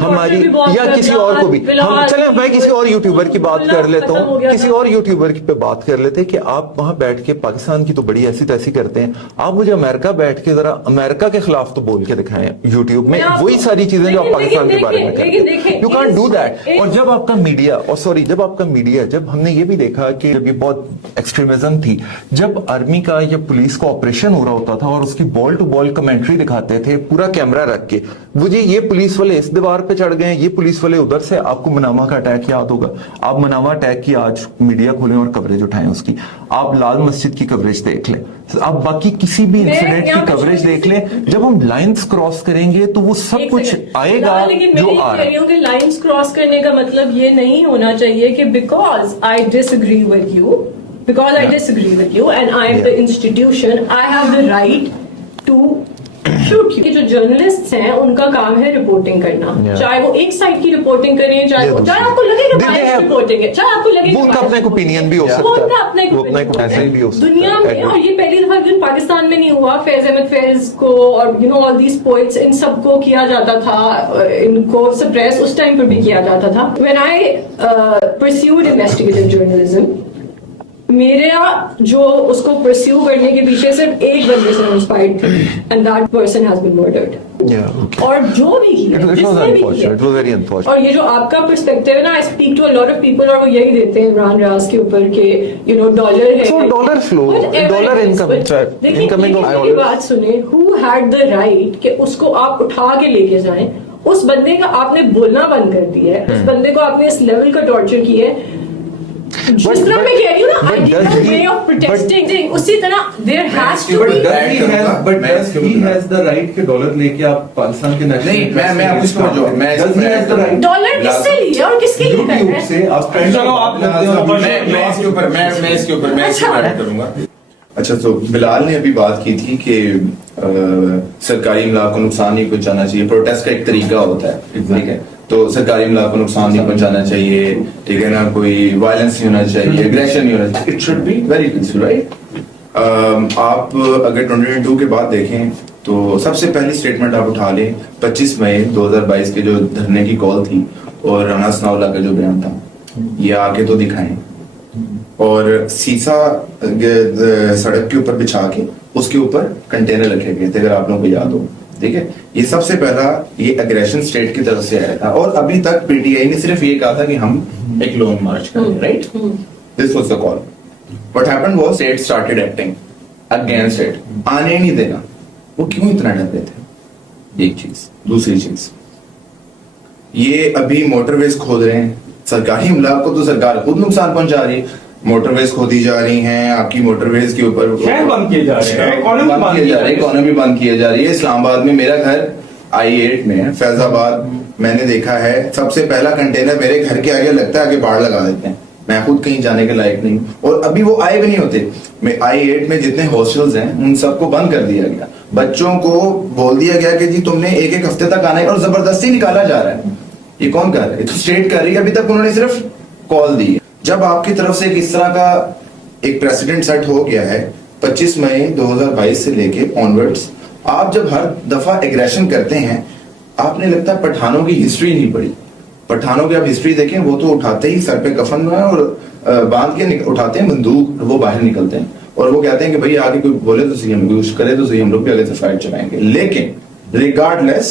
हमारी या किसी और को भी, हम चले मैं किसी और यूट्यूबर की बात कर लेता हूँ, किसी और यूट्यूबर पे बात कर लेते हैं कि आप वहां बैठ के पाकिस्तान की तो बड़ी ऐसी तैसी करते हैं, आप मुझे अमेरिका बैठ के जरा अमेरिका के खिलाफ तो बोल के दिखाएं यूट्यूब में वही सारी चीजें जो आप पाकिस्तान के बारे में करते हैं। You can't do that. और जब आपका मीडिया, और सॉरी जब आपका मीडिया, जब हमने ये भी देखा कि जब ये बहुत एक्सट्रीमिज्म थी, जब आर्मी का या पुलिस का ऑपरेशन हो रहा होता था और उसकी बॉल टू बॉल कमेंट्री दिखाते थे पूरा कैमरा रख के, वो जी ये पुलिस वाले इस दीवार पे चढ़ गए, ये पुलिस वाले उधर से, आपको मनामा का अटैक याद होगा, आप मनामा अटैक की आज मीडिया खोलें और कवरेज उठाएं उसकी, आप लाल मस्जिद की कवरेज देख लें, आप बाकी किसी भी इंसिडेंट की कवरेज देख लें, जब हम लाइंस क्रॉस करेंगे तो वो सब कुछ आएगा जो आ रहा है। लाइंस क्रॉस करने का मतलब ये नहीं होना चाहिए कि because I disagree with you, because I disagree with you and I am the institution, I have the right to shoot you. जो जर्नलिस्ट हैं उनका काम है रिपोर्टिंग करना, चाहे वो एक साइड की रिपोर्टिंग करें, चाहे आपको लगे कि बायस रिपोर्टिंग है, चाहे आपको लगे वो उनका अपना ओपिनियन भी हो सकता है, उनका अपना ओपिनियन ऐसा ही भी हो सकता है दुनिया में। और ये पहली दफा पाकिस्तान में नहीं हुआ, फैज अहमद फैज को और you know all these poets, इन सबको किया जाता था, इनको सप्रेस उस टाइम पर भी किया जाता था। When I pursued investigative journalism, मेरा जो उसको परस्यू करने के पीछे सिर्फ एक बंदे से इंस्पायर्ड थी, and that person has been murdered. और जो भी किया, जिसने भी किया, और ये जो आपका पर्सपेक्टिव है ना, I speak to a lot of people और वो यही देते हैं इमरान रियाज के ऊपर के यू नो डॉलर है, dollar flow, dollar income, incoming. बात सुने, हु हैड द राइट कि उसको आप उठा के लेके जाएं, उस बंदे का आपने बोलना बंद कर दिया है, उस बंदे को आपने इस लेवल का टॉर्चर किया है। जिस तरह मैं कह रही हूँ ना, ideal way of protesting, उसी तरह there has to be. But does he has the right कि डॉलर लेके आप पाकिस्तान के नेशनल, नहीं, मैं आपको इसको जो डॉलर किससे लिए और किसके लिए कर रहे हैं? से आप चलो आप मैं इसके ऊपर बात करूंगा। अच्छा, तो बिलाल ने अभी बात की थी कि सरकारी इमलाक को नुकसान नहीं पहुंचाना चाहिए, प्रोटेस्ट का एक तरीका होता है, ठीक है, तो सरकारी इमलाक को नुकसान नहीं पहुंचाना चाहिए, ठीक है ना, कोई वायलेंस नहीं होना चाहिए, एग्रेशन नहीं होना चाहिए, it should be very peaceful, right. आप अगर 2022 के बाद देखें तो सबसे पहली स्टेटमेंट आप उठा लें 25 मई 2022 के जो धरने की कॉल थी और राना सनाउल्लाह का जो बयान था, ये आके तो दिखाएं, और सीसा सड़क के ऊपर बिछा के उसके ऊपर कंटेनर रखे गए थे, अगर आप लोगों को याद हो, ठीक है। ये सबसे पहला ये एग्रेशन स्टेट की तरफ से आया था, और अभी तक पीटीआई ने सिर्फ ये कहा था कि हम एक लॉन्ग मार्च करें, right, this was the call. What happened was state started acting against it, आने नहीं देना। वो क्यों इतना डर रहे थे? एक चीज, दूसरी चीज, ये अभी मोटरवेज खोद रहे हैं, सरकारी इमलाक को तो सरकार खुद नुकसान पहुंचा रही है, मोटरवेज खोदी जा रही हैं, आपकी मोटरवेज के ऊपर बंद किए जा रहे हैं, इकोनॉमी बंद किए जा रही है। इस्लामाबाद में मेरा घर I8 में है, फैजाबाद, मैंने देखा है सबसे पहला कंटेनर मेरे घर के आगे लगता है, आगे बाढ़ लगा देते हैं, मैं खुद कहीं जाने के लायक नहीं, और अभी वो आए भी नहीं होते। मैं I8 में जितने हॉस्टल्स हैं उन सबको बंद कर दिया गया, बच्चों को बोल दिया गया कि जी तुमने एक एक हफ्ते तक आना है, और जबरदस्ती निकाला जा रहा है। ये कौन कर रहा है? तो स्टेट कर रही है, अभी तक उन्होंने सिर्फ कॉल दी है। जब आपकी तरफ से इस तरह का एक प्रेसिडेंट सेट हो गया है 25 मई 2022 से लेके ऑनवर्ड्स, आप जब हर दफा एग्रेशन करते हैं, आपने लगता है पठानों की हिस्ट्री नहीं पढ़ी। पठानों की आप हिस्ट्री देखें, वो तो उठाते ही सर पे कफन में और बांध के उठाते हैं बंदूक, वो बाहर निकलते हैं और वो कहते हैं कि भाई आगे कोई बोले तो सही, हम कुछ करे तो सही, हम लोग भी आगे से फाइट चलाएंगे। लेकिन रिगार्डलेस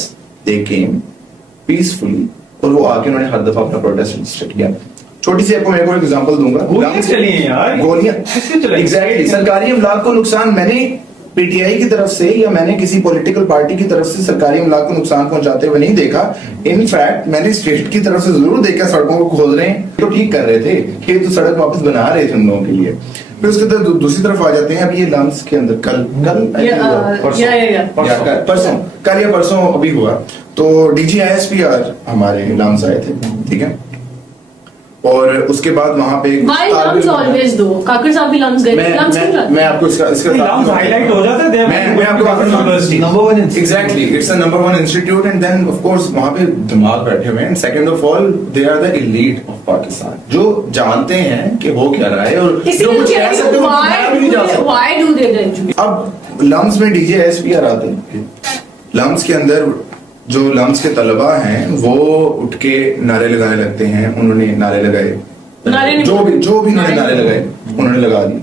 दे केम पीसफुली, और वो आके उन्होंने हर दफा अपना प्रोटेस्ट स्टार्ट किया। छोटी सी आपको मैं कोई एग्जांपल दूंगा, गोलियां एग्जैक्टली, सरकारी इमलाक को नुकसान, मैंने पीटीआई की तरफ से या मैंने किसी पॉलिटिकल पार्टी की तरफ से सरकारी इमलाक को नुकसान पहुंचाते हुए नहीं देखा। इनफैक्ट मैंने स्टेट की तरफ से जरूर देखा, सड़कों को खोद रहे हैं तो ठीक कर रहे थे, कि तो सड़क वापस बना रहे थे उन लोगों के लिए। फिर उसके तरफ दूसरी तरफ आ जाते हैं, अभी ये लम्स के अंदर कल कल या परसों अभी हुआ, तो डीजी ISPR हमारे लम्स आए थे, ठीक है, और उसके बाद वहां पे काकर साहब भी लम्स गए, मैं आपको इसका हाईलाइट हो जाते थे, मैं मैं आपको बात बताऊं, University. Number one institute. Exactly, it's a number one institute, and then of course वहाँ पे दिमाग बैठे हुए हैं. And second of all, they are the elite of Pakistan, जो जानते हैं कि हो क्या रहा है और जो कुछ कह सकते हो वो भी नहीं जा सकते. why do they then? अब लम्स में डीजे एसपीआर आते हैं. लम्स के अंदर जो लम्स के तलबा हैं वो उठ के नारे लगाने लगते हैं. उन्होंने नारे लगाए, जो भी उन्होंने नारे लगाए उन्होंने लगा दिए.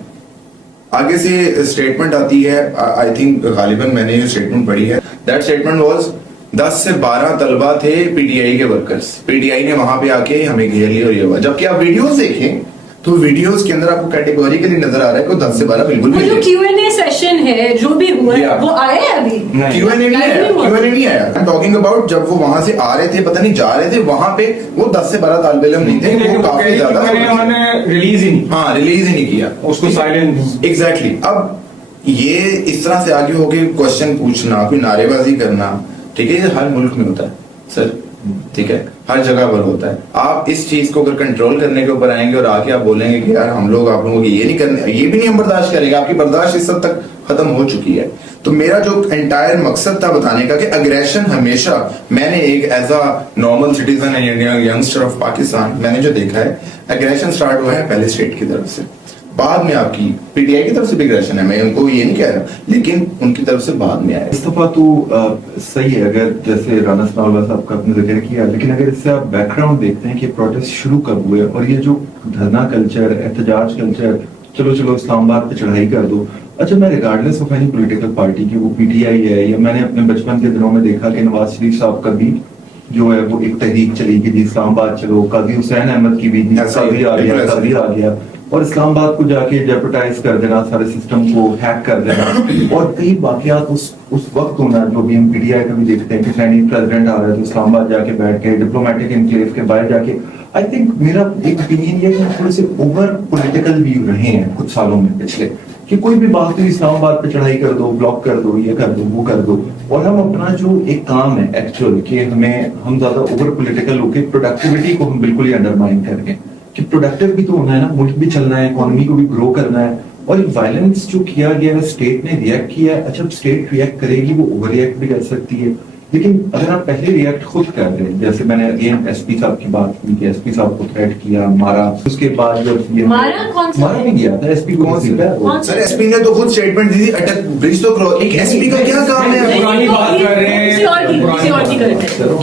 आगे से स्टेटमेंट आती है, आई थिंक गालिबन मैंने ये स्टेटमेंट पढ़ी है. दैट स्टेटमेंट वाज 10 से 12 तलबा थे पीटीआई के वर्कर्स. पीटीआई ने वहां पे आके हमें घेर लिया और ये हुआ. जबकि आप वीडियोस देखें तो वीडियोस के अंदर आपको कैटेगोरिकली नजर आ रहा है कि 10 से 12 बिल्कुल वो भी जो नहीं. Q&A सेशन है जो भी हुआ है Yeah. वो आया है अभी? Q&A नहीं आया, Q&A नहीं आया. I'm talking about जब वो वहां से आ रहे थे, पता नहीं जा रहे थे, वहां पे वो 10 से 12 तालिब इल्म नहीं थे, वो काफी ज्यादा. उन्होंने रिलीज ही नहीं, हाँ, रिलीज ही नहीं किया उसको साइलेंस. एग्जैक्टली. अब ये इस तरह से आगे होके क्वेश्चन पूछना, कोई नारेबाजी करना, ठीक है, ये हर मुल्क में होता है सर, ठीक है, हर जगह पर होता है. आप इस चीज को अगर कंट्रोल करने के ऊपर आएंगे और आके आप बोलेंगे कि यार हम लोग आप लोगों की ये नहीं करने, ये भी नहीं हम बर्दाश्त करेंगे. आपकी बर्दाश्त इस हद तक खत्म हो चुकी है. तो मेरा जो एंटायर मकसद था बताने का कि अग्रेशन हमेशा, मैंने एक as a normal citizen and youngster of Pakistan मैंने जो देखा है, अग्रेशन स्टार्ट हुआ है पहले स्टेट की तरफ से, बाद में आपकी पीटीआई की तरफ से भी अग्रेशन है. मैं उनको ये नहीं कह रहा, लेकिन उनकी तरफ से बाद में आया. इस दफा तो सही है, अगर जैसे राना सनाउल्लाह साहब का आपने जिक्र किया, लेकिन अगर इससे आप बैकग्राउंड देखते हैं कि प्रोटेस्ट शुरू कब हुए और ये जो धरना कल्चर, एहतजाज कल्चर, चलो इस्लामाबाद पे चढ़ाई कर दो. अच्छा, मैं regardless of any political party की वो पीटीआई है, या मैंने अपने बचपन के दिनों में देखा कि नवाज शरीफ साहब का भी जो है वो एक तहरीक चली कि जी इस्लामाबाद चलो, काजी हुसैन अहमद की भी काजी आ गया और इस्लामाबाद को जाके जेपटाइज कर देना, सारे सिस्टम को हैक कर देना. और कई वाकयात उस वक्त होना जो भी हम पीटीआई का भी देखते हैं कि चाइनीज प्रेसिडेंट आ रहा है तो इस्लामाबाद जाके बैठ के डिप्लोमेटिक एनक्लेव के बाहर जाके. आई थिंक मेरा एक ओपिनियन ये है कि थोड़े से ओवर पॉलिटिकल भी रहे हैं कुछ सालों में पिछले, कि कोई भी बात नहीं, इस्लामाबाद पे चढ़ाई कर दो, ब्लॉक कर दो, ये कर दो, वो कर दो. और हम अपना जो एक काम है एक्चुअल कि हम ज्यादा ओवर पॉलिटिकल होके प्रोडक्टिविटी को हम बिल्कुल ही अंडरमाइन कर गए कि प्रोडक्टिव भी तो होना है ना, मुल्क भी चलना है, इकोनॉमी को भी ग्रो करना है. और वायलेंस जो किया गया है, स्टेट ने रिएक्ट किया है. अच्छा, स्टेट रिएक्ट करेगी, वो ओवर रिएक्ट भी कर सकती है, लेकिन अगर आप पहले रिएक्ट खुद कर रहे हैं, जैसे मैंने अगेन एसपी साहब की बात की कि एसपी साहब को थ्रेट किया, मारा, उसके बाद जब मारा नहीं गया था एसपी को. सर एसपी ने तो खुद स्टेटमेंट दी थी, अटक ब्रिज तो क्रॉस. एक एसपी का क्या काम है? पुरानी बात कर रहे हैं,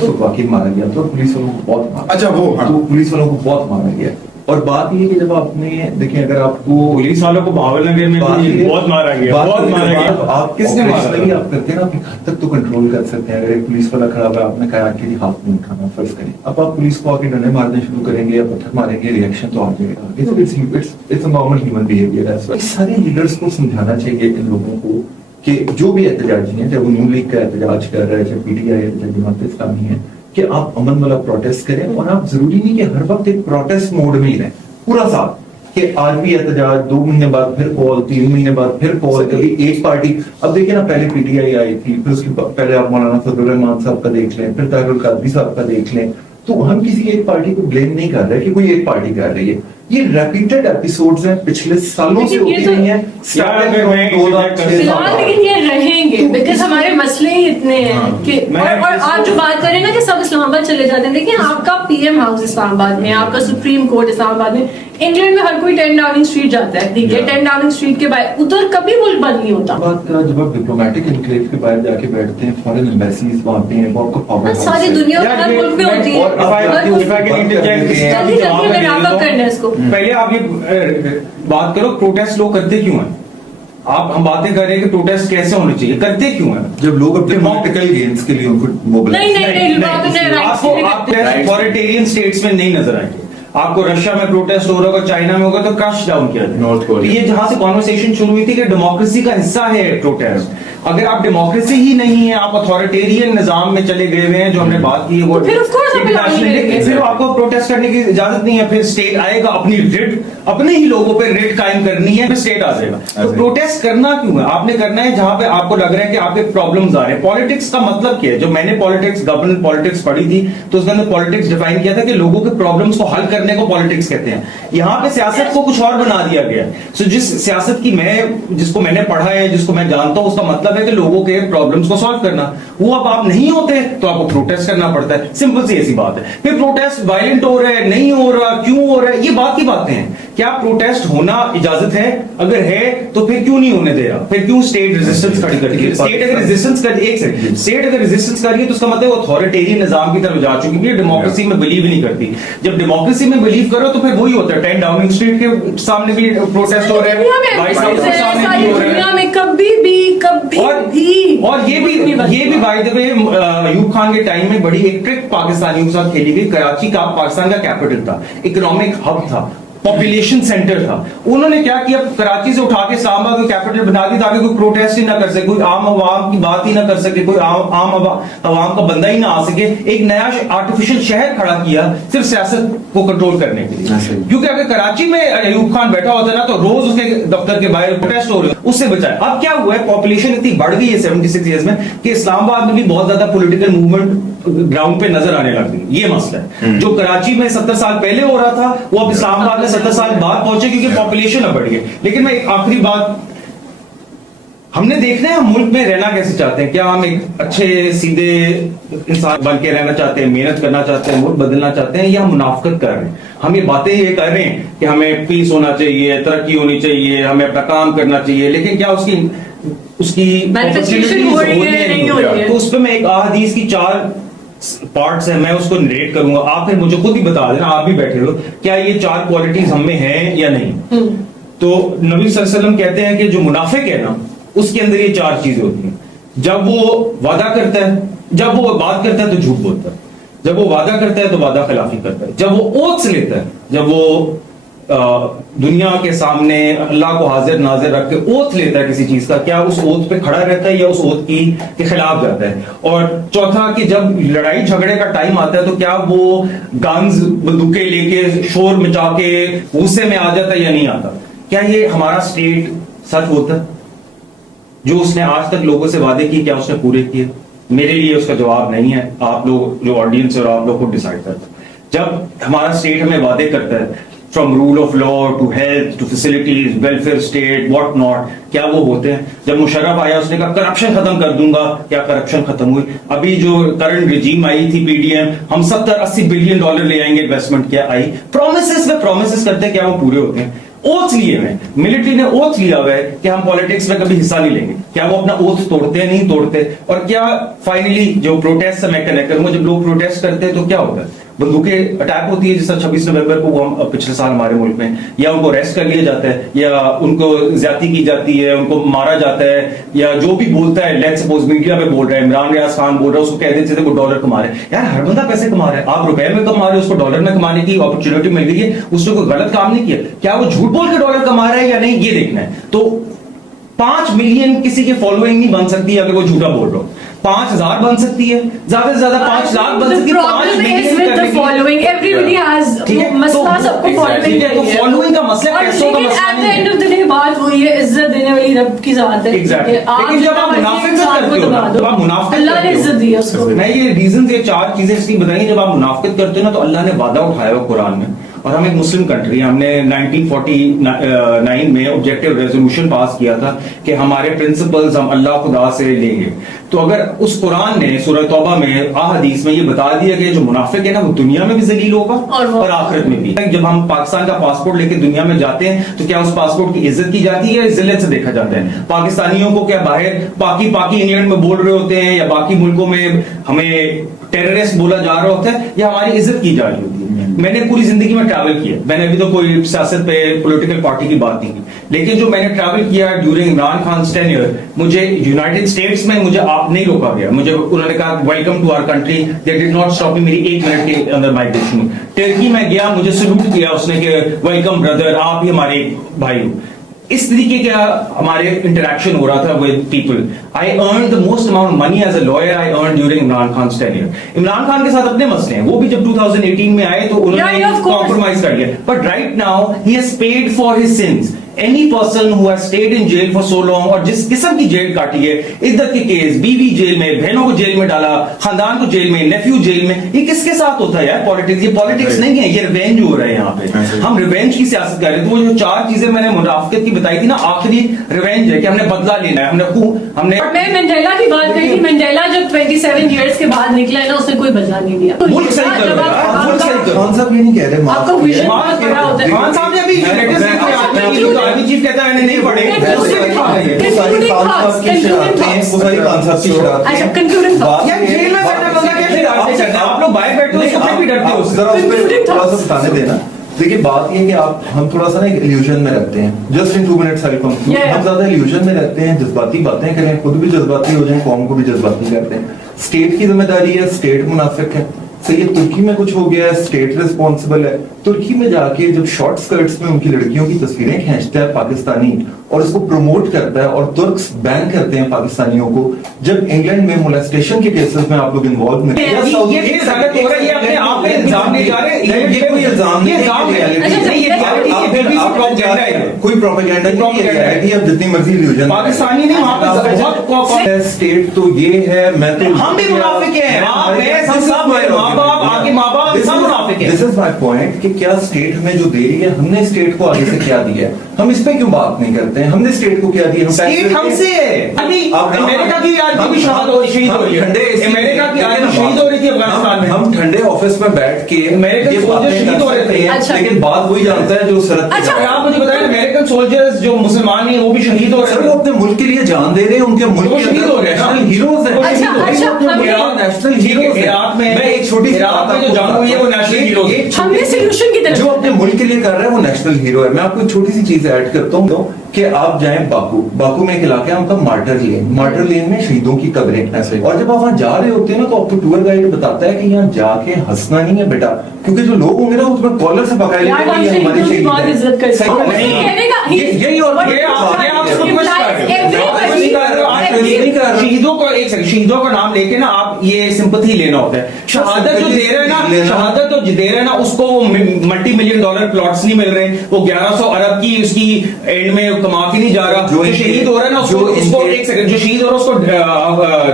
तो वाकई मारा गया तो पुलिस वालों को बहुत मारा. अच्छा, वो हाँ. तो पुलिस वालों को बहुत मारा गया. और बात ये कि जब आपने देखिए, अगर आपको पुलिस वालों को भावलनगर में भी बहुत मारा गया, बहुत मारा गया. आप किसने मारा? आप करते हैं ना, आप एक हद तक तो कंट्रोल कर सकते हैं. अगर एक पुलिस वाला खड़ा हुआ, आपने कहा कि हाथ नहीं उठाना, फर्ज करें, अब आप पुलिस को आके डंडे मारने शुरू करेंगे या पत्थर मारेंगे, रिएक्शन तो आ जाएगा. It's a normal human behaviour. सारे लीडर्स को समझाना चाहिए इन लोगों को कि जो भी एहतजाजी है, चाहे वो नून लीग का एहतजाज कर रहा है, चाहे पीटीआई है, चाहे जमात इस्लामी है, कि आप अमन वाला प्रोटेस्ट करें. और आप जरूरी नहीं कि हर वक्त एक प्रोटेस्ट मोड में ही रहें पूरा साल, कि आज भी एहतजाज, 2 महीने बाद फिर कॉल, 3 महीने बाद फिर कॉल. कभी एक पार्टी, अब देखिए ना, पहले पीटीआई आई थी, फिर उसके पहले आप मौलाना फजलुर रहमान साहब का देख लें, फिर ताहिरुल कादरी साहब का देख लें. तो हम किसी एक पार्टी को ब्लेम नहीं कर रहे कि कोई एक पार्टी कर रही है. ये रिपीटेड एपिसोड्स हैं, पिछले सालों से होती रही हैं. फिलहाल लेकिन ये रहेंगे बिकॉज हमारे मसले ही इतने हैं कि. और आप जो बात करें ना कि सब इस्लामाबाद चले जाते हैं, देखिए आपका पीएम हाउस इस्लामाबाद में, आपका सुप्रीम कोर्ट इस्लामाबाद में. इंग्लैंड में हर कोई 10 डाउनिंग स्ट्रीट जाता है, ठीक है, 10 डाउनिंग स्ट्रीट के बाहर उधर कभी मुल्क बंद नहीं होता. जब आप डिप्लोमेटिक एनक्लेव के बाहर जाके बैठते हैं, फॉरेन एम्बेसीज वहाँ पे हैं, वो आपको पावर सारी दुनिया हर मुल्क में होती है. करना है इसको. पहले आप ये बात करो, प्रोटेस्ट लोग करते क्यों हैं? हम बातें कर रहे हैं कि प्रोटेस्ट कैसे होने चाहिए, करते क्यों हैं? जब लोग अपने पॉलिटिकल गेन्स के लिए उनको नहीं, आपको अथॉरिटेरियन स्टेट्स में नहीं नजर आएंगे. आपको रशिया में प्रोटेस्ट हो रहा होगा, चाइना में होगा तो क्रश डाउन किया जाए. नॉर्थ कोरिया, ये जहां से कॉन्वर्सेशन शुरू हुई थी कि डेमोक्रेसी का हिस्सा है प्रोटेस्ट. अगर आप डेमोक्रेसी ही नहीं है, आप अथॉरिटेरियन निजाम में चले गए हुए हैं, जो हमने बात की है वो, फिर आपको प्रोटेस्ट करने की इजाजत नहीं है. फिर स्टेट आएगा, अपनी रिट, अपने ही लोगों पे रिट कायम करनी है, फिर स्टेट आ जाएगा. तो प्रोटेस्ट करना क्यों है? आपने करना है जहां पे आपको लग रहा है कि आपके प्रॉब्लम्स आ रहे हैं. पॉलिटिक्स का मतलब क्या है? जो मैंने पॉलिटिक्स, गवर्नमेंट पॉलिटिक्स पढ़ी थी, तो उसके अंदर पॉलिटिक्स डिफाइन किया था कि लोगों के प्रॉब्लम्स को हल करने को पॉलिटिक्स कहते हैं. यहाँ पे सियासत को कुछ और बना दिया गया. सो जिस सियासत की जिसको मैंने पढ़ा है, जिसको मैं जानता हूँ, उसका मतलब मतलब है कि लोगों के प्रॉब्लम्स को सॉल्व करना। वो अब आप नहीं होते तो आपको प्रोटेस्ट करना पड़ता है, सिंपल सी ऐसी बात है। फिर प्रोटेस्ट वायलेंट हो रहा है, नहीं हो रहा, क्यों हो रहा है, ये बात की बातें हैं। क्या प्रोटेस्ट होना इजाजत है? अगर है तो फिर क्यों नहीं होने दे रहा? फिर क्यों स्टेट रेजिस्टेंस खड़ी करती है? स्टेट अगर रेजिस्टेंस कर एक सेकंड, स्टेट अगर रेजिस्टेंस कर रही है तो उसका मतलब वो अथॉरिटेरियन निजाम की तरफ जा चुकी है, डेमोक्रेसी में बिलीव नहीं करती। जब डेमोक्रेसी में बिलीव करो तो फिर वही होता है, 10 डाउनिंग स्ट्रीट के सामने भी प्रोटेस्ट हो रहे हैं, वाइट हाउस के सामने भी हो रहे हैं, में कभी भी और ये भी by the way Ayub Khan के टाइम में बड़ी एक ट्रिक पाकिस्तानियों के साथ खेली गई। कराची का पाकिस्तान का कैपिटल था, इकोनॉमिक हब था, पॉपुलेशन सेंटर था। उन्होंने क्या किया, कराची से उठा के इस्लामाबाद को कैपिटल बना दी ताकि कोई प्रोटेस्ट ही ना कर सके, कोई आम आवाम की बात ही ना कर सके, कोई आम आवाम का बंदा ही ना आ सके। एक नया आर्टिफिशियल शहर खड़ा किया सिर्फ सियासत को कंट्रोल करने के लिए। क्योंकि अगर कराची में अयूब खान बैठा होता ना तो रोज उसके दफ्तर के बाहर प्रोटेस्ट हो रहे, उससे बचाए। अब क्या हुआ है, पॉपुलेशन इतनी बढ़ गई है 76 ईयर्स में कि इस्लामाबाद में भी बहुत ज्यादा पॉलिटिकल मूवमेंट ग्राउंड पे नजर आने लग गई। ये मसला है जो कराची में 70 साल पहले हो रहा था वो अब इस्लामाबाद में 70 साल बाद पहुंचे क्योंकि पॉपुलेशन अब बढ़ गई। लेकिन मैं एक आखिरी बात, हमने देखना है हम मुल्क में रहना कैसे चाहते हैं। क्या हम एक अच्छे सीधे इंसान बन के रहना चाहते हैं, मेहनत करना चाहते हैं, मुल्क बदलना चाहते हैं, या हम मुनाफिकत कर रहे हैं? हम ये बातें ये कर रहे हैं कि हमें पीस होना चाहिए, तरक्की होनी चाहिए, हमें अपना काम करना चाहिए, लेकिन क्या उसकी मैनिफेस्टेशन हो रही है, नहीं हो रही है? तो उस पर मैं एक हदीस की 4 पार्ट्स है, मैं उसको नरेट करूंगा, आप फिर मुझे खुद ही बता देना, आप भी बैठे हो, क्या ये 4 क्वालिटीज हम में हैं या नहीं। तो नबी सल्लल्लाहु अलैहि वसल्लम कहते हैं कि जो मुनाफिक है ना उसके अंदर ये 4 चीजें होती हैं। जब वो वादा करता है, जब वो बात करता है तो झूठ बोलता है, जब वो वादा करता है तो वादा खिलाफी करता है, जब वो ओथ लेता है, जब वो दुनिया के सामने अल्लाह को हाजिर नाजिर रख के ओथ लेता है किसी चीज का, क्या उस ओथ पे खड़ा रहता है या उस ओथ के खिलाफ जाता है। और चौथा कि जब लड़ाई झगड़े का टाइम आता है तो क्या वो गन्स बंदूकें लेके शोर मचा के गुस्से में आ जाता है या नहीं आता। क्या ये हमारा स्टेट सच होता है? जो उसने आज तक लोगों से वादे किए क्या उसने पूरे किए? मेरे लिए उसका जवाब नहीं है, आप लोग जो ऑडियंस और आप लोग खुद डिसाइड करते हैं। जब हमारा स्टेट हमें वादे करता है from rule of law to health to facilities, welfare state, what not, क्या वो होते हैं? जब मुशर्रफ आया उसने कहा करप्शन खत्म कर दूंगा, क्या करप्शन खत्म हुई? अभी जो करंट रिजीम आई थी पीडीएम, हम 70-80 बिलियन डॉलर ले आएंगे इन्वेस्टमेंट, क्या आई? प्रोमिसेस में प्रोमिसेस करते हैं, क्या वो पूरे होते हैं? ओथ लिए हुए, मिलिट्री ने ओथ लिया हुआ है कि हम पॉलिटिक्स में कभी हिस्सा नहीं लेंगे, क्या वो अपना ओथ तोड़ते हैं? नहीं तोड़ते। और क्या फाइनली जो प्रोटेस्ट से मैं कनेक्ट करूंगा, जब लोग प्रोटेस्ट करते हैं तो क्या होता है? बंदूकें अटैक होती है, जैसा 26 नवंबर को वो पिछले साल हमारे मुल्क में, या उनको अरेस्ट कर लिया जाता है, या उनको ज्यादती की जाती है, उनको मारा जाता है, या जो भी बोलता है, लेट्स सपोज मीडिया में बोल रहा है, इमरान रियाज खान बोल रहा है, उसको कह देते थे वो डॉलर कमा रहे हैं। यार हर बंदा पैसे कमा रहा है, आप रुपए में कमा रहे हो, उसको डॉलर में कमाने की अपॉर्चुनिटी मिल गई है, उसने कोई गलत काम नहीं किया, क्या वो झूठ बोल के डॉलर कमा रहा है या नहीं, ये देखना है। तो 5 मिलियन किसी की फॉलोइंग नहीं बन सकती अगर वो झूठा बोल रहा हो। 5000 बन सकती है, ज्यादा से ज्यादा 5 लाख बन सकती है। 5 मिलियन फॉलोइंग एवरीबॉडी हैज मसला, सबको फॉलोइंग तो फॉलोइंग का मसला पैसों का मसला नहीं है। At the end of the day बात वही है, इज्जत देने वाली रब की जात है। एग्जैक्टली। लेकिन जब आप मुनाफिकत करते हो ना, जब आप मुनाफिकत अल्लाह ने इज्जत दी है उसको। मैं ये रीजन, ये 4 चीजें इसलिए बताई, जब आप मुनाफिकत करते हो ना तो अल्लाह ने वादा उठाया हो कुरान में, और हम एक मुस्लिम कंट्री, हमने 1949 में ऑब्जेक्टिव रेजोल्यूशन पास किया था कि हमारे प्रिंसिपल्स हम अल्लाह खुदा से लेंगे। तो अगर उस कुरान ने सूरह तौबा में हदीस में ये बता दिया कि जो मुनाफिक है ना वो दुनिया में भी जलील होगा और आखिरत में भी। जब हम पाकिस्तान का पासपोर्ट लेके दुनिया में जाते हैं तो क्या उस पासपोर्ट की इज्जत की जाती है या जिल्लत से देखा जाता है? पाकिस्तानियों को क्या बाहर पाकी पाकी इंग्लैंड में बोल रहे होते हैं, या बाकी मुल्कों में हमें टेररिस्ट बोला जा रहा होता है, या हमारी इज्जत की जा रही होती है? मैंने पूरी जिंदगी में ट्रैवल किया, मैंने अभी तो कोई सियासत पे पॉलिटिकल पार्टी की बात नहीं की, लेकिन जो मैंने ट्रैवल किया ड्यूरिंग इमरान खान टेन्योर, मुझे यूनाइटेड स्टेट्स में मुझे आप नहीं रोका गया, मुझे उन्होंने कहा welcome to our country, they did not stop me, मेरी 1 मिनट के अंदर माइग्रेशन। टर्की में गया, मुझे सल्यूट किया उसने कि वेलकम ब्रदर, आप ही हमारे भाई हो। इस तरीके का हमारे इंटरेक्शन हो रहा था with people. I earn the most amount money as a lawyer I earn during Imran Khan tenure. Imran Khan के साथ अपने मसले हैं, वो भी जब 2018 में आए तो उन्होंने कॉम्प्रोमाइज कर लिया, but right now he has paid for his sins. any person who has stayed in jail for so long और जिस किस्म की जेल काटी है, इद्दत के केस, बीवी जेल में, बहनों को जेल में डाला, खानदान को जेल में, नेफ्यू जेल में, ये किसके साथ होता है यार? पॉलिटिक्स, ये पॉलिटिक्स नहीं है, ये रिवेंज हो रहा है यहाँ पे। हम रिवेंज की सियासत कर रहे हैं। तो वो जो 4 चीजें मैंने मुनाफिकत की बताई थी ना, आखिरी रिवेंज है कि हमने बदला लेना है, हमने मैं मंडेला की बात कही थी। मंडेला जब 27 इयर्स के बाद निकला है ना, उसने कोई बदला नहीं लिया। तो मुल्क सही करो यार, मुल्क सही करो। कौन सा भी नहीं कह रहे, आपका विजन बहुत बड़ा होता है। खान साहब ने अभी आर्मी चीफ कहता है नहीं पढ़े, अच्छा कंक्लूडिंग थॉट। यार जेल में बैठा बंदा कैसे डरते चलता है? आप लोग बाहर बैठे हो, उसको भी डरते हो। जरा उस पर थोड़ा सा बताने देना। देखिए बात ये है कि आप हम थोड़ा सा ना इल्यूजन में रखते हैं। जस्ट इन 2 मिनट्स हम ज्यादा इल्यूजन में रखते हैं, जज्बाती बातें करें, खुद भी जज्बाती हो जाएं, कौम को भी जज्बाती करते हैं। स्टेट की जिम्मेदारी है, स्टेट मुनाफिक है। सही है, तुर्की में कुछ हो गया है, स्टेट रिस्पॉन्सिबल है। तुर्की में जाके जब शॉर्ट स्कर्ट्स में उनकी लड़कियों की तस्वीरें खींचता है पाकिस्तानी और इसको प्रमोट करता है और तुर्क्स बैन करते हैं पाकिस्तानियों को। जब इंग्लैंड में मोलेस्टेशन के केसेस में आप लोग इन्वॉल्व में ये केस गलत हो रहा है, ये अपने आप पे इल्जाम नहीं जा रहे, ये कोई इल्जाम नहीं है, कोई प्रोपेगेंडा नहीं है। अब जितनी मर्जी इल्यूजन पाकिस्तानी नहीं, वहां पे बहुत स्टेट तो ये है। मैं तो हम भी मुनाफिक हैं, आप हैं, हम सब माँ बाप, आगे माँ बाप सब मुनाफिक हैं। दिस इज माय पॉइंट कि क्या स्टेट में जो दे रही है, हमने स्टेट को आगे से क्या दिया है, हम इस पे क्यों बात नहीं करते हैं? हमने स्टेट को क्या दिया? स्टेट हमसे है। अभी अमेरिका की आर्मी भी शहीद हो रही है, अमेरिका की आर्मी शहीद हो रही थी अफगानिस्तान में। हम ठंडे ऑफिस में बैठ के अमेरिकन सोल्जर्स शहीद हो रहे थे, लेकिन बात वही जानता है जो सरहद। अच्छा, आप मुझे बताएं, अमेरिकन सोल्जर्स जो मुसलमान हैं वो भी शहीद हो रहे सर, थे। वो अपने मुल्क के लिए जान दे रहे हैं, उनके मुल्क के शहीद हो रहे हैं, नेशनल हीरोज हैं। नेशनल हीरोज हैं। इराक में, मैं एक छोटी सी इराक में जो जंग हुई है वो नेशनल हीरो है। हमने सोल्यूशन की तरफ जो अपने मुल्क के लिए कर रहा है वो नेशनल हीरो है। मैं आपको एक छोटी सी चीज ऐड करता हूँ कि आप जाएं बाकू में एक इलाका है उनका मार्टर लेन में शहीदों की कब्रें ऐसे। और जब आप वहां जा रहे होते हैं ना, तो आपको टूर गाइड बताता है कि यहाँ जाके हंसना नहीं है बेटा, क्योंकि जो लोग होंगे ना उसमें कॉलर से पकड़ लेते हैं कि हमारे शहीद बहुत इज्जत करते हैं। यही और शहीदों को एक सेकंड, शहीदों का नाम लेके ना आप ये सिंपैथी लेना होता है। शहादत जो दे रहे हैं ना, शहादत जो दे रहे हैं ना, उसको $multi million प्लॉट्स नहीं मिल रहे, वो 1100 अरब की उसकी एंड में कमा के नहीं जा रहा। जो शहीद हो रहा है ना, उसको एक सेकंड, जो शहीद हो रहा है उसको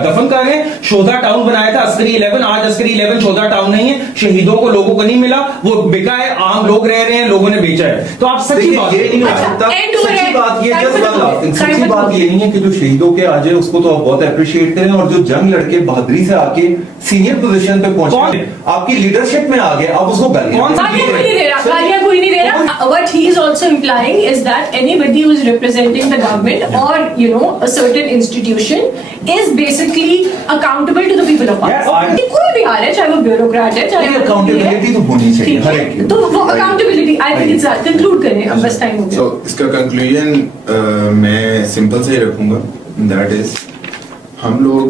दफन कर रहे हैं। शोधा टाउन बनाया था अस्करी 11, आज अस्करी 11 शोधा टाउन नहीं है। शहीदों को लोगों को नहीं मिला, वो बिका है, आम लोग रह रहे हैं, लोगों ने बेचा है। तो आप सच्ची बात ये नहीं हो सकता। सच्ची बात ये सच्ची बात ये नहीं है कि जो शहीदों के आ जाए उसको तो आप बहुत अप्रिशिएट करें, और जो जंग लड़के बहादुरी से आके सीनियर पोजीशन पे पहुंचे, आपकी लीडरशिप में आ गए, आप उसको गालियां कोई नहीं दे रहा। What he is also implying is that anybody who is representing the government or a certain institution is basically accountable to the people of Pakistan. कोई भी आ रहा है, चाहे वो ब्यूरोक्रेट है, चाहे अकाउंटेबिलिटी तो होनी चाहिए हर एक की। तो वो accountability I think it's conclude करें, अब बस टाइम हो गया। तो इसका कंक्लूजन मैं सिंपल से ही रखूंगा, दैट इज हम लोग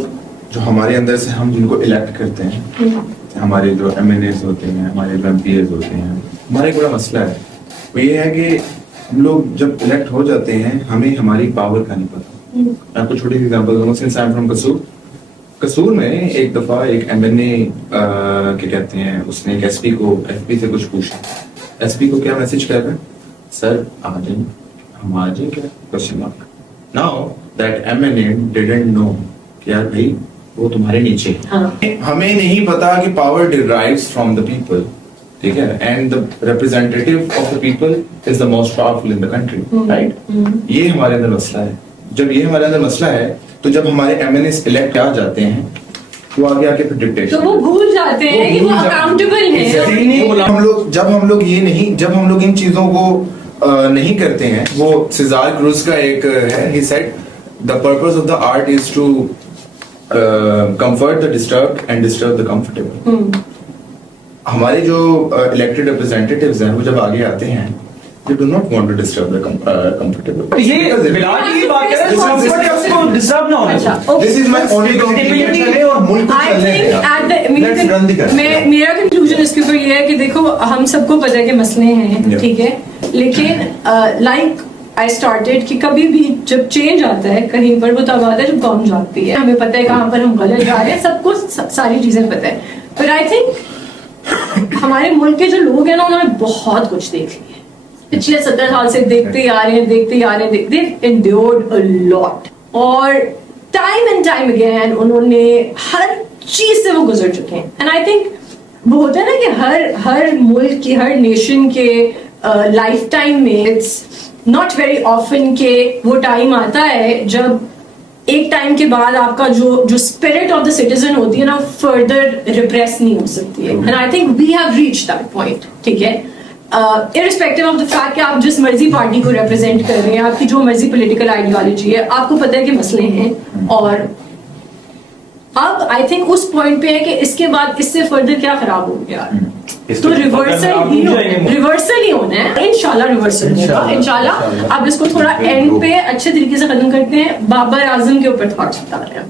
जो हमारे अंदर से हम जिनको इलेक्ट करते हैं, हमारे जो MNAs होते हैं, हमारे MPs होते हैं, हमारा एक बड़ा मसला है वो ये है कि हम लोग जब इलेक्ट हो जाते हैं हमें हमारी पावर का नहीं पता। मैं आपको छोटी सी एग्जांपल दूंगा। सिंस आई एम फ्रॉम कसूर में एक दफा एक MNA क्या कहते हैं, उसने एक SP को FP से कुछ पूछा। SP को क्या मैसेज कर रहा है, सर आ जाए, हम आ जाए क्या, question mark. Now that MNA didn't know कि यार भाई वो तुम्हारे नीचे है। हमें नहीं पता कि power derives from the people, ठीक है, and the representative of the people is the most powerful in the country, right. ये हमारे अंदर मसला है। जब ये हमारे अंदर मसला है तो जब हमारे MNAs इलेक्ट आ जाते हैं तो आगे आके फिर डिक्टेशन, तो वो भूल जाते हैं कि वो अकाउंटेबल है। जब हम लोग इन चीजों को नहीं करते हैं, वो सिजार क्रूज का एक है, he said the purpose of the art is to comfort the disturbed and disturb the comfortable. हमारे जो इलेक्टेड रिप्रेजेंटेटिव्स हैं वो जब आगे आते हैं, they do not want to disturb the comfortable. ये बिलाल की बात है, उसको डिस्टर्ब ना होना चाहिए। This is my only conclusion और मुल्क को चलने देगा। मेरा कंक्लूजन इसके ऊपर ये है कि देखो हम सबको पता है कि मसले हैं, ठीक है, लेकिन लाइक आई स्टार्टेड कि कभी भी जब चेंज आता है कहीं पर, वो तब आता है जब कौम जाती है। हमें पता है कहाँ पर हम गलत जा रहे हैं, सबको सारी चीजें पता है, पर आई थिंक हमारे मुल्क के जो लोग हैं ना, उन्होंने बहुत कुछ देख लिया। पिछले 70 साल से देखते ही आ रहे हैं, they've endured a lot, और टाइम एंड टाइम अगेन उन्होंने हर चीज से वो गुजर चुके हैं. एंड आई थिंक वो होता है ना कि हर मुल्क की, हर नेशन के लाइफ टाइम में इट्स नॉट वेरी ऑफन के वो टाइम आता है जब एक टाइम के बाद आपका जो स्पिरिट ऑफ द सिटीजन होती है ना, फर्दर रिप्रेस नहीं हो सकती है. And I think we have reached that point. ठीक है, इररिस्पेक्टिव ऑफ द फैक्ट कि आप जिस मर्जी पार्टी को रिप्रेजेंट कर रहे हैं, आपकी जो मर्जी पॉलिटिकल आइडियोलॉजी है, आपको पता है कि मसले हैं, और अब आई थिंक उस पॉइंट पे है कि इसके बाद इससे फर्दर क्या खराब हो गया. तो रिवर्सल ही होना है. इंशाल्लाह रिवर्सल होगा. इंशाल्लाह आप इसको थोड़ा एंड पे अच्छे तरीके से खत्म करते हैं. बाबर आजम के ऊपर थॉट्स बता रहे हैं.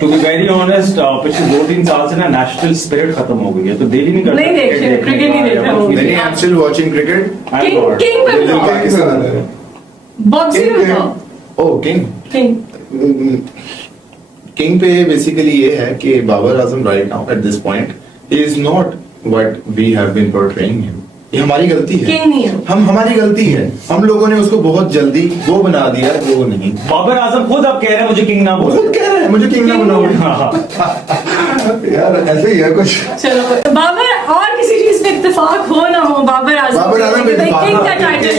टू बी वेरी ऑनेस्ट, पिछले 2-3 साल से ना नेशनल स्पिरिट खत्म हो गई है, तो दिल ही नहीं करता. नहीं देखते, क्रिकेट नहीं देखते. नहीं, I'm still watching cricket. King पे बताओ. पाकिस्तान. बॉक्सिंग में बताओ. Oh, King. किंग पे बेसिकली ये है कि Babar Azam right now at this point is not what we have been portraying him. ये हमारी गलती है. किंग नहीं है. हमारी गलती है. हम लोगों ने उसको बहुत जल्दी वो बना दिया जो वो नहीं. बाबर आजम खुद अब कह रहे हैं मुझे किंग ना बोलो. खुद कह रहे हैं मुझे किंग ना बनाओ. यार ऐसे ही है कुछ. चलो, बाबर और किसी चीज पे इत्तेफाक हो ना हो, बाबर आजम पे इत्तेफाक किंग का टाइटल